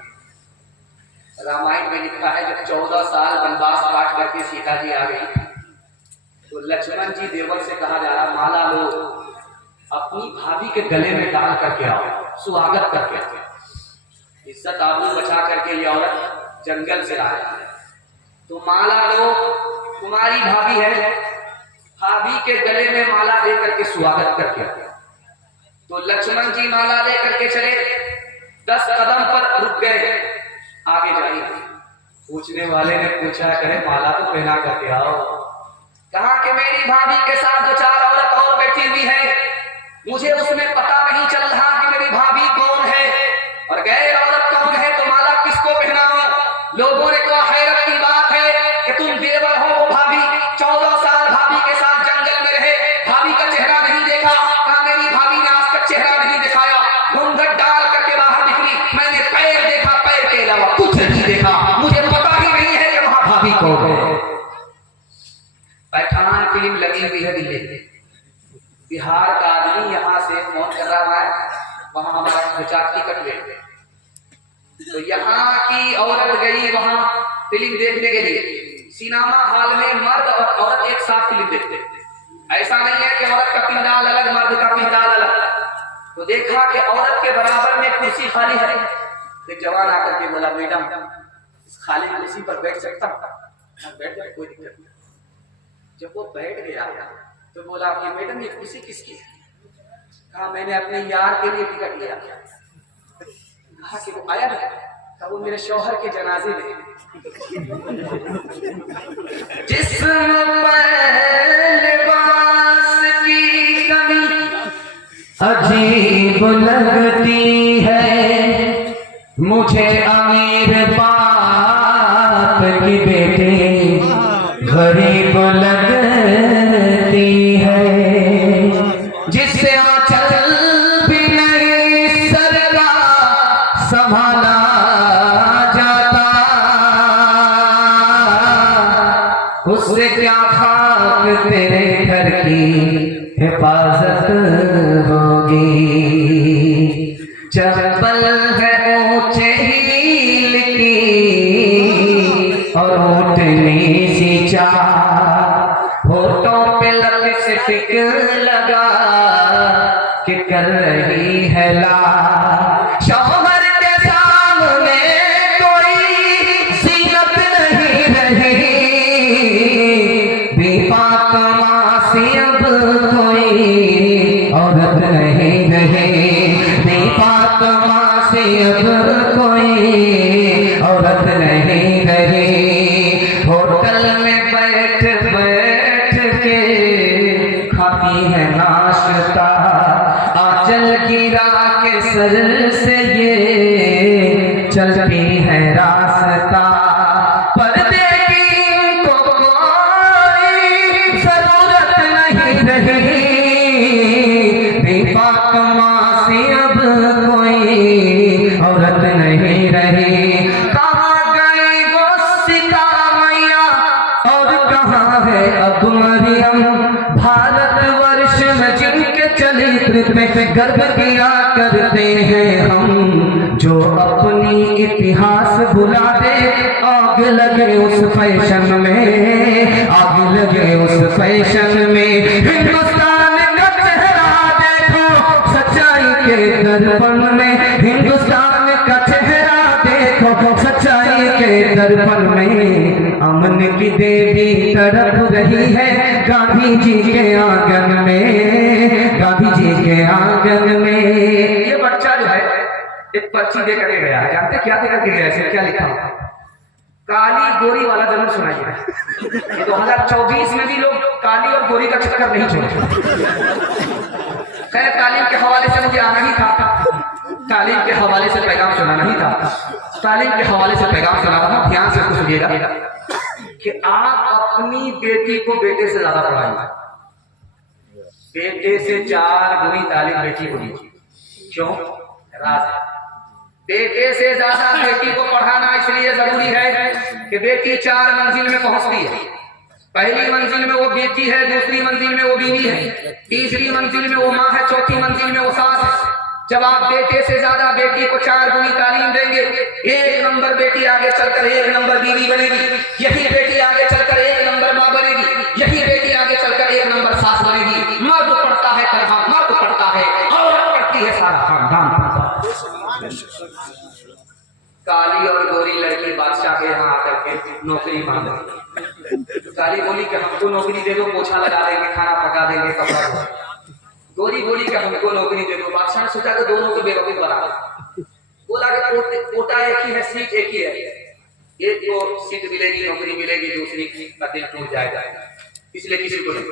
रामायण में लिखा है जब 14 साल वनवास काट करके सीता जी आ गई तो लक्ष्मण जी देवर से कहा जा रहा, माला लो, अपनी भाभी के गले में डाल करके आओ, स्वागत करके आओ। इज्जत आबरू बचा करके ये औरत जंगल से आई तो माला लो, तुम्हारी भाभी है, भाभी के गले में माला दे करके स्वागत करके आओ। तो लक्ष्मण जी माला लेकर के चले, 10 कदम पर रुक गए, आगे जाइए। पूछने वाले ने पूछा, करे माला तो पहना करके आओ। कहा कि मेरी भाभी के साथ 2-4 औरत और बैठी हुई है, मुझे उसमें पता नहीं चल रहा कि मेरी भाभी कौन है और गैर औरत कौन है, तो माला किसको पहनाऊं। लोगों ने कहा हैरत की बात है कि तुम देवर हो, वो भाभी 14 साल भाभी के साथ जंगल में रहे, भाभी का चेहरा नहीं देखा। कहा मेरी भाभी ने आज तक चेहरा नहीं दिखाया, घूंघट डाल करके बाहर निकली, मैंने पैर देखा, पैर के अलावा कुछ नहीं देखा, मुझे पता ही नहीं है कि वहां भाभी कौन है। पैठान फिल्म लगी हुई है दिल्ली में, बिहार का आदमी यहाँ से फोन कर रहा है, वहां हमारा 2-4 टिकट ले, तो यहाँ की औरत गई वहां फिल्म देखने के लिए। सिनेमा हॉल में मर्द और औरत एक साथ फिल्म देखते, ऐसा नहीं है कि औरत का पिंडाल अलग मर्द का पिंडाल अलग। तो देखा कि औरत के बराबर में कुर्सी खाली है, एक जवान आकर के बोला, मैडम इस खाली कुर्सी पर बैठ सकता हूँ? बैठ जाए, कोई दिक्कत नहीं। जब वो बैठ गया तो बोला कि मैडम ये कुर्सी किसकी है? कहा मैंने अपने यार के लिए टिकट लिया। कहा कि वो आया है? कहा वो मेरे शौहर के जनाजे में। जिस्म पर लिबास की कमी अजीब लगती है, मुझे अमीर बाप की बेटी गरीब लगती है, जिससे आंचल भी नहीं सरगा संभाला जाता, उससे क्या खाक तेरे घर की हिफाजत होगी। चप्पल है ऊंचे हील की और ऊँटनी सी चाल, होठों पे लिपस्टिक लगा कि कर रही है लाल, शौहर के सामने कोई जीनत नहीं रही, बेपाक मासी अब कोई औरत नहीं रही, बेपाक मासी अब कोई औरत नहीं रही। होटल में बैठ बैठ के खाती है नाश्ता, आंचल गिरा के सर से ये चलती है रास्ता, पर्दे की को कोई जरूरत नहीं रही, बेपाक मासी अब कोई औरत नहीं रही। कहाँ गई वो सीता मैया और कहाँ है अब मरियम, भारतवर्ष में जिनके चरित्र पे गर्व किया करते हैं हम, जो अपनी इतिहास भुला दे, आग लगे उस फैशन में, आग लगे उस फैशन में। हिंदुस्तान का चेहरा देखो सच्चाई के दर्पण में, हिंदुस्तान का चेहरा देखो सच्चाई के दर्पण में, अमन की देवी तड़प रही है गांधी जी के आंगन में, गांधी जी के आंगन में। ये बच्चा जो है एक पर्ची दे करके गया, जानते क्या दे करके गया, इसमें क्या लिखा? काली गोरी वाला जरूर सुनाइए। ये 2024 में भी लोग काली और गोरी का चक्कर नहीं छोड़े। खैर तालीम के हवाले से मुझे आना ही था, तालीम के हवाले से पैगाम सुनाना ही था, तालीम के हवाले से पैगाम सुना रहा हूं। ध्यान से सुनिएगा कि आप अपनी बेटी को बेटे से ज्यादा पढ़ाइए, बेटे से 4 गुनी तालीम बेटी को दीजिए। क्यों? राज बेटे से ज्यादा बेटी को पढ़ाना इसलिए जरूरी है कि बेटी 4 मंजिल में पहुंचती है। पहली मंजिल में वो बेटी है, दूसरी मंजिल में वो बीवी है, तीसरी मंजिल में वो माँ है, चौथी मंजिल में वो सास है। जब आप बेटे से ज्यादा बेटी को 4 गुनी तालीम देंगे, 1 नंबर बेटी आगे चलकर 1 नंबर बीवी बनेगी, यही बेटी आगे चलकर 1 नंबर माँ बनेगी, यही बेटी आगे चलकर 1 नंबर सास बनेगी। मर्द पढ़ता है तनहा, मर्द पढ़ता है, औरत पढ़ती है सारा खानदान पढ़ता है। काली और गोरी लड़की बादशाह के यहाँ आकर के नौकरी मांग रही। काली बोली कि हमको नौकरी दे दो, पोछा लगा देंगे, खाना पका देंगे, कपड़ा गोरी बोली कि हमको नौकरी दे दो। बादशाह ने सोचा कि दोनों को बेवकूफ बना दो। बोला कि कोटा एक ही है, सीट एक ही है, एक को सीट मिलेगी, नौकरी मिलेगी, दूसरी का दिल टूट जाएगा, इसलिए किसी को नहीं।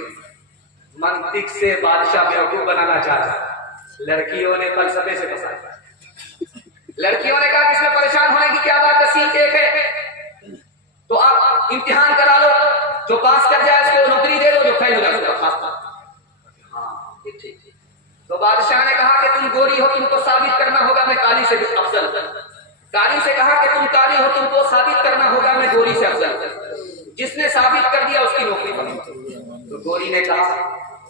मंतिक से बादशाह बेवकूफ बनाना चाहता। लड़कियों ने फलसफे से फंसाया। लड़कियों ने कहा कि इसमें परेशान होने की क्या बात है, सीट एक है तो आप इम्तिहान करा लो, जो पास कर जाए उसको नौकरी दे दो, जो फेल हो जाए उसको खास। हाँ ठीक। तो बादशाह ने कहा कि तुम गोरी हो, तुमको साबित करना होगा मैं काली से अफजल। काली से कहा कि तुम काली हो, तुमको साबित करना होगा मैं गोरी से अफजल। जिसने साबित कर दिया उसकी नौकरी बनी। तो गोरी ने कहा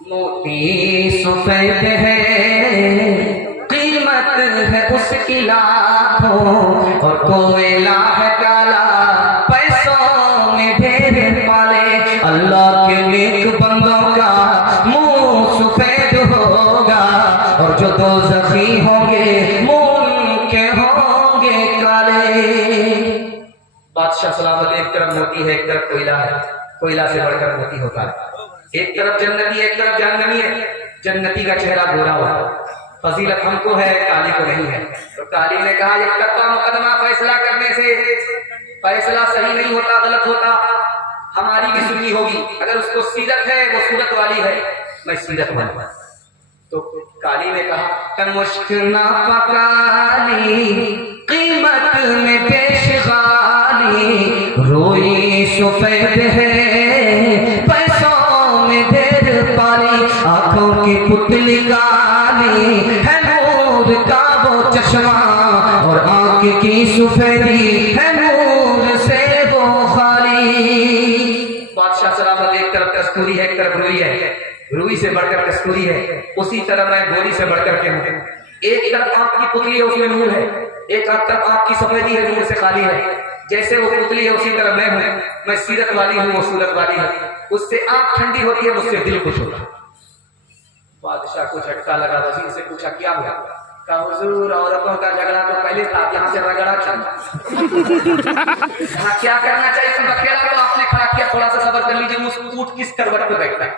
मोती सफेद है, कीमत है उसकी लाखों, और कोयला है काला, पैसों में ढेर पाले। अल्लाह के नेक बंदों का मुंह सफेद होगा, और जो दो ज़ख़ी होंगे मुंह के होंगे काले। बादशाह सलामत, एक तरफ मोती है, एक तरफ कोयला है, कोयला से बढ़कर मोती होता है। एक तरफ जन्नती, एक तरफ जहन्नमी है। जन्नती का चेहरा गोरा होता, फजीलत हमको है, काली को नहीं है। तो काली ने कहा एक तरफा मुकदमा फैसला करने से फैसला सही नहीं होता, गलत होता, हमारी भी सुननी होगी। अगर उसको सीरत है, वो सूरत वाली है, मैं सीरत वाली। तो काली ने कहा कमुश्क ना पकाली, कीमत में पेशगाली, रोई सफेद है, पैसों में ढेर पानी, आंखों की पुतली काली है, नूर का वो चश्मा, और आंख की सफेदी है नूर से वो खाली। बादशाह सलामत, एक तरफ कस्तूरी है, एक तरफ रुई है, रुई से बढ़कर कस्तूरी है, उसी तरह मैं गोरी से बढ़कर के हूँ। एक तरफ आंख की पुतली है, उसमें नूर है, एक तरफ आंख की सफेदी है, नूर से खाली है। जैसे वो पुतली है उसी तरह मैं हूँ, मैं सीरत वाली हूँ, वो सूरत वाली है। उससे आंख ठंडी होती है, मुझसे दिल खुश होता है। बादशाह को झटका लगा, वजीर से पूछा क्या हुआ? कहा हुजूर औरतों का झगड़ा तो पहले था, यहाँ से रगड़ा चलता। हाँ क्या करना चाहिए, तुम अकेला तो आपने खड़ा किया, थोड़ा सा सब्र कर लीजिए, मुझ ऊँट किस करवट पे बैठता है।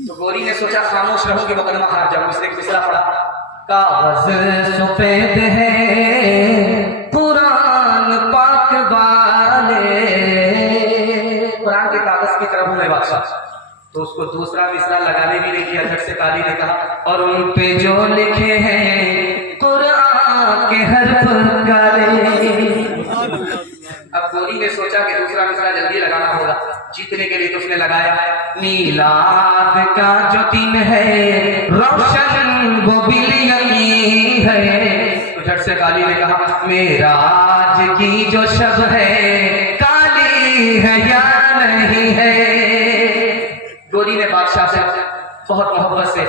तो गोरी ने सोचा खामोश रहूंगी, मुकदमा हार जाऊंगी, इसने तीसरा पढ़ा कागज सफेद है, कुरान पाक वाले, कुरान के कागज की तरफ हूं मैं बादशाह। तो उसको दूसरा मिसरा लगाने भी नहीं किया, झट से काली ने कहा और उन पे जो लिखे हैं कुरान के हर्फ काले। अब गोरी ने सोचा कि दूसरा मिसरा जल्दी लगाना होगा, जीतने के लिए तो उसने लगाया मीलाद का जो दिन है, रोशन वो बिलियनी है। तो झट से काली ने कहा मेराज की जो शब है, काली है या नहीं है। गोरी ने बादशाह से बहुत मोहब्बत से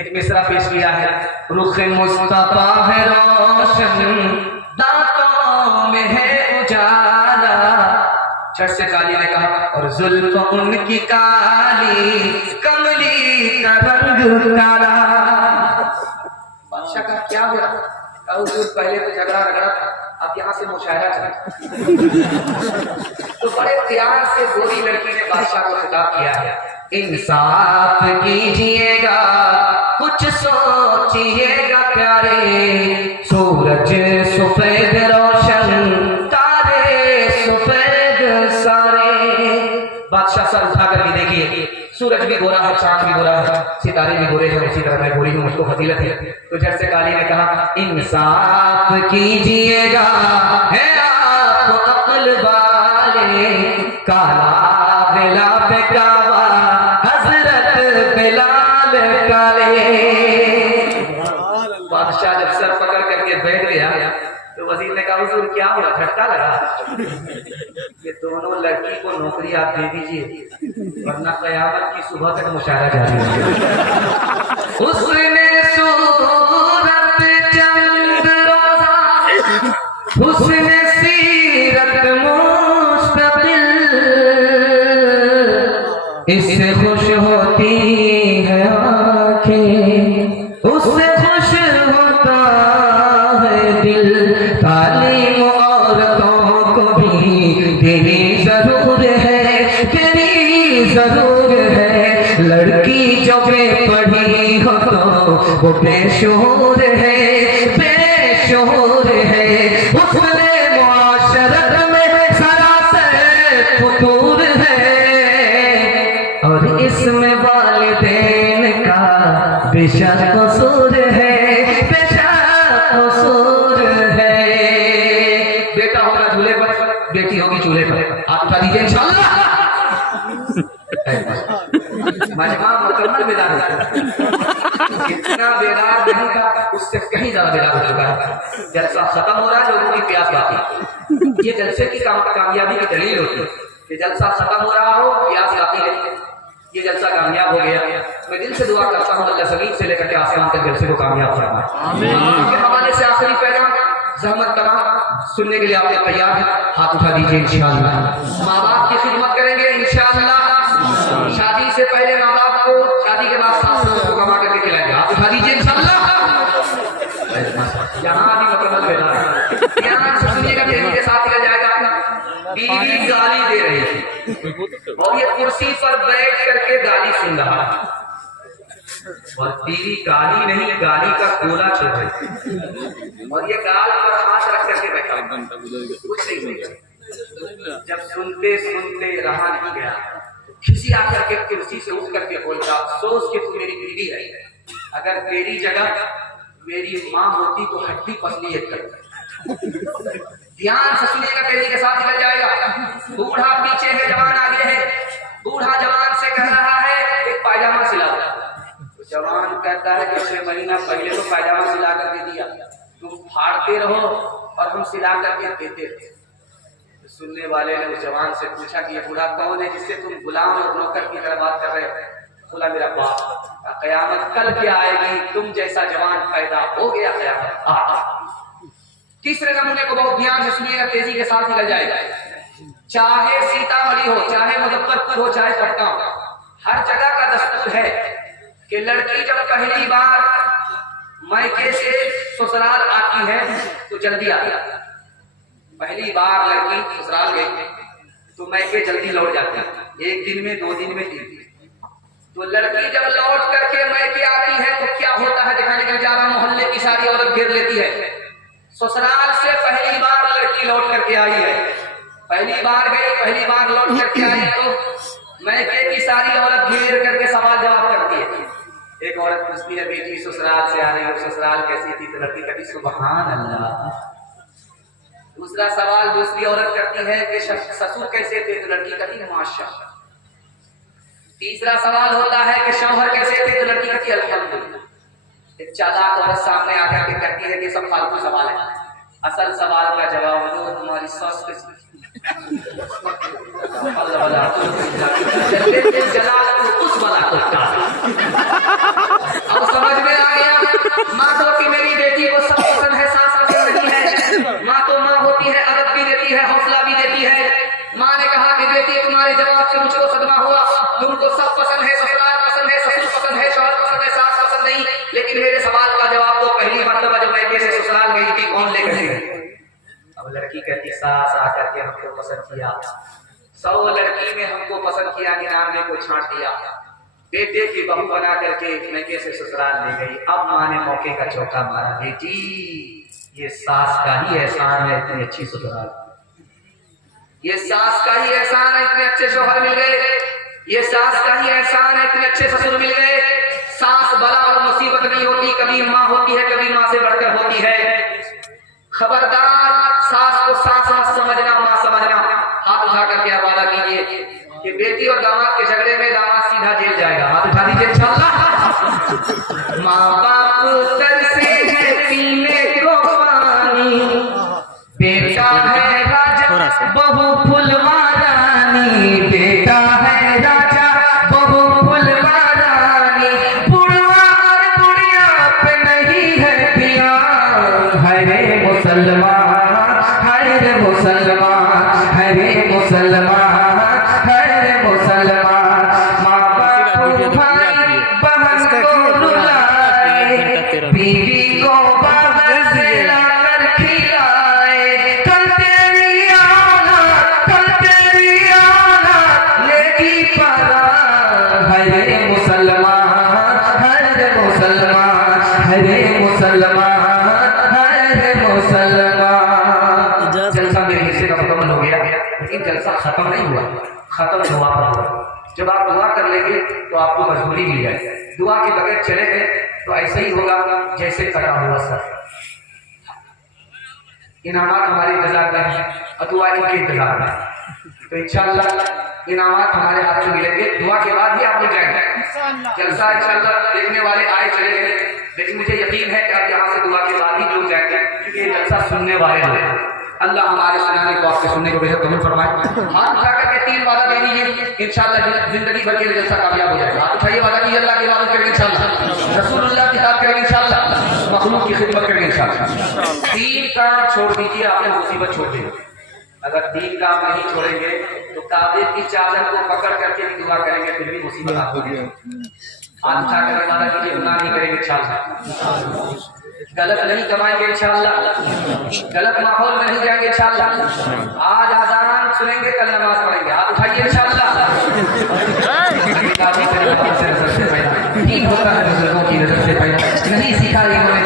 एक मिसरा पेश किया है, रुख मुस्तफा है रोशन, दांतों में है उजाला। झट से काली ने कहा और जुल्फ उनकी काली, कमली का रंग काला। बादशाह का क्या हुआ? पहले तो झगड़ा रगड़ा था, अब यहाँ से मुशायरा चला। तो बड़े प्यार से गोरी लड़की ने बादशाह को खिताब किया है, इंसाफ कीजिएगा, कुछ सोचिएगा प्यारे, सूरज सफेद रोशन, तारे सफेद सारे। बादशाह सर उठा कर भी देखिए, सूरज भी गोरा है, चांद भी गोरा है, सितारे भी गोरे हैं, उसी तरह मैं गोरी हूँ, मुझको फजीलत है। तो झट से काली ने कहा इंसाफ कीजिएगा, है आप अक्ल वाले, काला बेला पे कावा, हजरत बिलाल काले। बादशाह जब सर पकड़ करके बैठ गया तो वजीर ने कहा हुजूर क्या हुआ, झटका लगा? ये दोनों लड़की को नौकरी आप दे दीजिए, वरना कयामत की सुबह तक मुशायरा जारी रहेगा। उसने सूरत चंद रोजा, उसने सीरत मुस्तकिल, इससे खुश होती है आंखें, उससे खुश होता है दिल। तालीम औरतों को भी देनी जरूर है, देनी जरूर है, लड़की जो बेपढ़ी हो तो वो बेशोर है, बेशोर है। उसने मुआशरत में सरासर फतूर है, और इसमें वालिदैन का बेशक कसूर है, बेशक कसूर है। बेटा होगा झूले पर, बेटी होगी चूल्हे पर। आप उठा दीजिए इंशाअल्लाह। मजमा मुकम्मल बेदार है, इतना बेदार नहीं था, उससे कहीं ज्यादा बेदार हो चुका है। जलसा खत्म हो रहा है, लोगों की प्यास बाकी। ये जलसे की कामयाबी की दलील होती है कि जलसा खत्म हो रहा हो, प्यास बाकी है। ये जलसा कामयाब हो गया। मैं दिल से दुआ करता हूँ अल्लाह ज़मीन से लेकर के आसमान तक जलसे को कामयाब फरमाए। के हवाले से आखिरी पैगाम, ज़हमत तमाम सुनने के लिए आप लोग तैयार हैं? हाथ उठा दीजिए इंशाअल्लाह। माँ बाप की खिदमत करेंगे इंशाअल्लाह। शादी से पहले माँ बाप को, शादी के बाद सास ससुर को कमा करके खिलाएंगे। हाथ उठा दीजिए इंशाअल्लाह। यहाँ भी मुकम्मल बेदार है। यहाँ से सुनिएगा, तेजी के साथ निकल जाएगा। बीवी गाली दे रही थी और ये कुर्सी पर बैठ करके गाली सुन रहा है, और बीवी गाली नहीं, गाली का गोला छोड़ रही, और ये गाल पर हाथ रख करके बैठा कुछ नहीं सुन गया। जब सुनते सुनते रहा नहीं गया, किसी आकर के कुर्सी से उठ करके बोलता, अफसोस कि तू मेरी बीवी है, अगर तेरी जगह मेरी माँ होती तो हड्डी पसली एक करता। ध्यान से सुनिएगा, तेजी के साथ निकल जाएगा। बूढ़ा पीछे है, जवान आगे है। बूढ़ा जवान से कह रहा है एक पायजामा सिला दो। तो जवान कहता है कि 6 महीना पहले तो पायजामा सिला कर दे दिया, तुम फाड़ते रहो और हम सिला करके देते थे। तो सुनने वाले ने उस जवान से पूछा कि ये बूढ़ा कौन है जिससे तुम गुलाम और नौकर की तरह बात कर रहे हो? बोला मेरा बाप। कयामत कल क्या आएगी, तुम जैसा जवान पैदा हो गया, कयामत। तीसरे नमूने को बहुत ध्यान से सुनिएगा, तेजी के साथ निकल जाएगा। चाहे सीतामढ़ी हो, चाहे मुजफ्फरपुर हो, चाहे पटना हो, हर जगह का दस्तूर है कि लड़की जब पहली बार मायके से ससुराल आती है तो जल्दी आती है। पहली बार लड़की ससुराल गई तो मायके जल्दी लौट जाती है, 1 दिन में, 2 दिन में, 3 दिन। तो लड़की जब लौट करके मायके आती है तो क्या होता है, दिखाने के जा रहा, मोहल्ले की सारी औरत घेर लेती है। ससुराल से पहली बार लड़की लौट करके आई है, पहली बार गई, पहली बार लौट करके आई तो मायके की सारी औरत घेर करके सवाल जवाब करती है। एक औरत पूछती है, बेटी ससुराल से आ रही हो, ससुराल कैसी थी? तो लड़की कहती सुभान अल्लाह। दूसरा सवाल दूसरी औरत करती है कि ससुर कैसे थे? तो लड़की कहती माशाअल्लाह। तीसरा सवाल होता है कि शौहर कैसे थे? तो लड़की कहती अल्हम्दुलिल्लाह। एक चालाक औरत सामने आकर के कहती है कि सब फालतू सवाल है, असल सवाल का जवाब दो, तुम्हारी सास कैसी? अब समझ में आ गया, माँ तो की मेरी बेटी को सब पसंद है, सास पसंद नहीं है। माँ तो माँ होती है, अदब भी देती है, हौसला भी देती है। माँ ने कहा कि बेटी तुम्हारे जवाब से मुझको सदमा हुआ, तुमको सब पसंद है, ससुराल पसंद है, ससुर पसंद है, शौहर पसंद है, सास पसंद नहीं, लेकिन मेरे सवाल का जवाब तो पहली मर्तबा जब मायके से ससुराल गई थी कौन लेकर गई? अब लड़की कहती सास आकर के हमको पसंद किया, 100 लड़की में हमको पसंद किया, 99 को छांट दिया, बेटे की बहू बना करके मायके से ससुराल ले गई। अब माँ ने मौके का चौका मारा, बेटी ये सास का ही एहसान है, इतनी अच्छी ससुराल, ये सास का ही एहसान है, इतने अच्छे शौहर मिल गए, ये सास का ही एहसान है, इतने अच्छे ससुर मिल गए। सास बला और मुसीबत नहीं होती, कभी माँ होती है, कभी माँ से बढ़कर होती है। खबरदार, सास को सास मत समझना, माँ समझना। हाथ उठा करके हवाला कीजिए कि बेटी और दामाद के झगड़े में दामाद सीधा जेल जाएगा। हाथ उठा दीजिए इंशाअल्लाह। माँ बाप तरसे है पीने को पानी, बेटा है राजा बहू फुलवारानी, बेटा है राजा बहू फुलवारानी, बुढ़वा और बुढ़िया पे नहीं है ध्यान। हरे मुसलमान, हरे मुसलमान, हरे मुसलमान, हरे मुसलमान, माँ बाप भाई बहन को रुलाए, बीवी को बाहर से लाकर खिलाए, कल तेरी औलाद, कल तेरी लेकिन जलसा खत्म नहीं हुआ, खत्म दुआ पर हुआ। जब आप दुआ कर लेंगे तो आपको मजबूरी मिल जाएगी। दुआ के बगैर चले गए तो ऐसे ही होगा जैसे कटा हुआ सर। इनामात हमारे इंतजार में है और दुआ इनके इंतजार में है। तो इंशाअल्लाह इनामात हमारे हाथ से मिलेंगे, दुआ के बाद ही आप लोग जाएंगे। जलसा इंशाअल्लाह देखने वाले आए चले गए, लेकिन मुझे यकीन है कि आप यहाँ से दुआ के बाद ही लोग जाएंगे, क्योंकि ये जलसा सुनने वाले लोग। अल्लाह हमारे सुनाने को आपके सुनने को बेहद कबूल फरमाए। हाथ उठा करके 3 वादा दे दीजिए, इंशाअल्लाह जिंदगी भर के लिए जलसा कामयाब हो जाएगा। हाथ उठाइए, वादा कीजिए अल्लाह की इबादत करेंगे इंशाअल्लाह, रसूलुल्लाह की इताअत करेंगे इंशाअल्लाह, मखलूक की खिदमत करेंगे इंशाअल्लाह। 3 काम छोड़ दीजिए, आपने मुसीबत छोड़ दी। अगर 3 काम नहीं छोड़ेंगे तो काबे की चादर को पकड़ करके भी दुआ करेंगे फिर भी मुसीबत आपकी। हाथ उठा कर वादा कीजिए, गुनाह नहीं करेंगे इंशाअल्लाह, गलत नहीं कमाएंगे इंशाअल्लाह, गलत माहौल में नहीं जाएंगे इंशाअल्लाह। आज आजान सुनेंगे, कल नमाज पढ़ेंगे। हाथ उठाइए इंशाअल्लाह। ठीक होता है बुजुर्गों की नजर से पहले नहीं सीखा इन्होंने,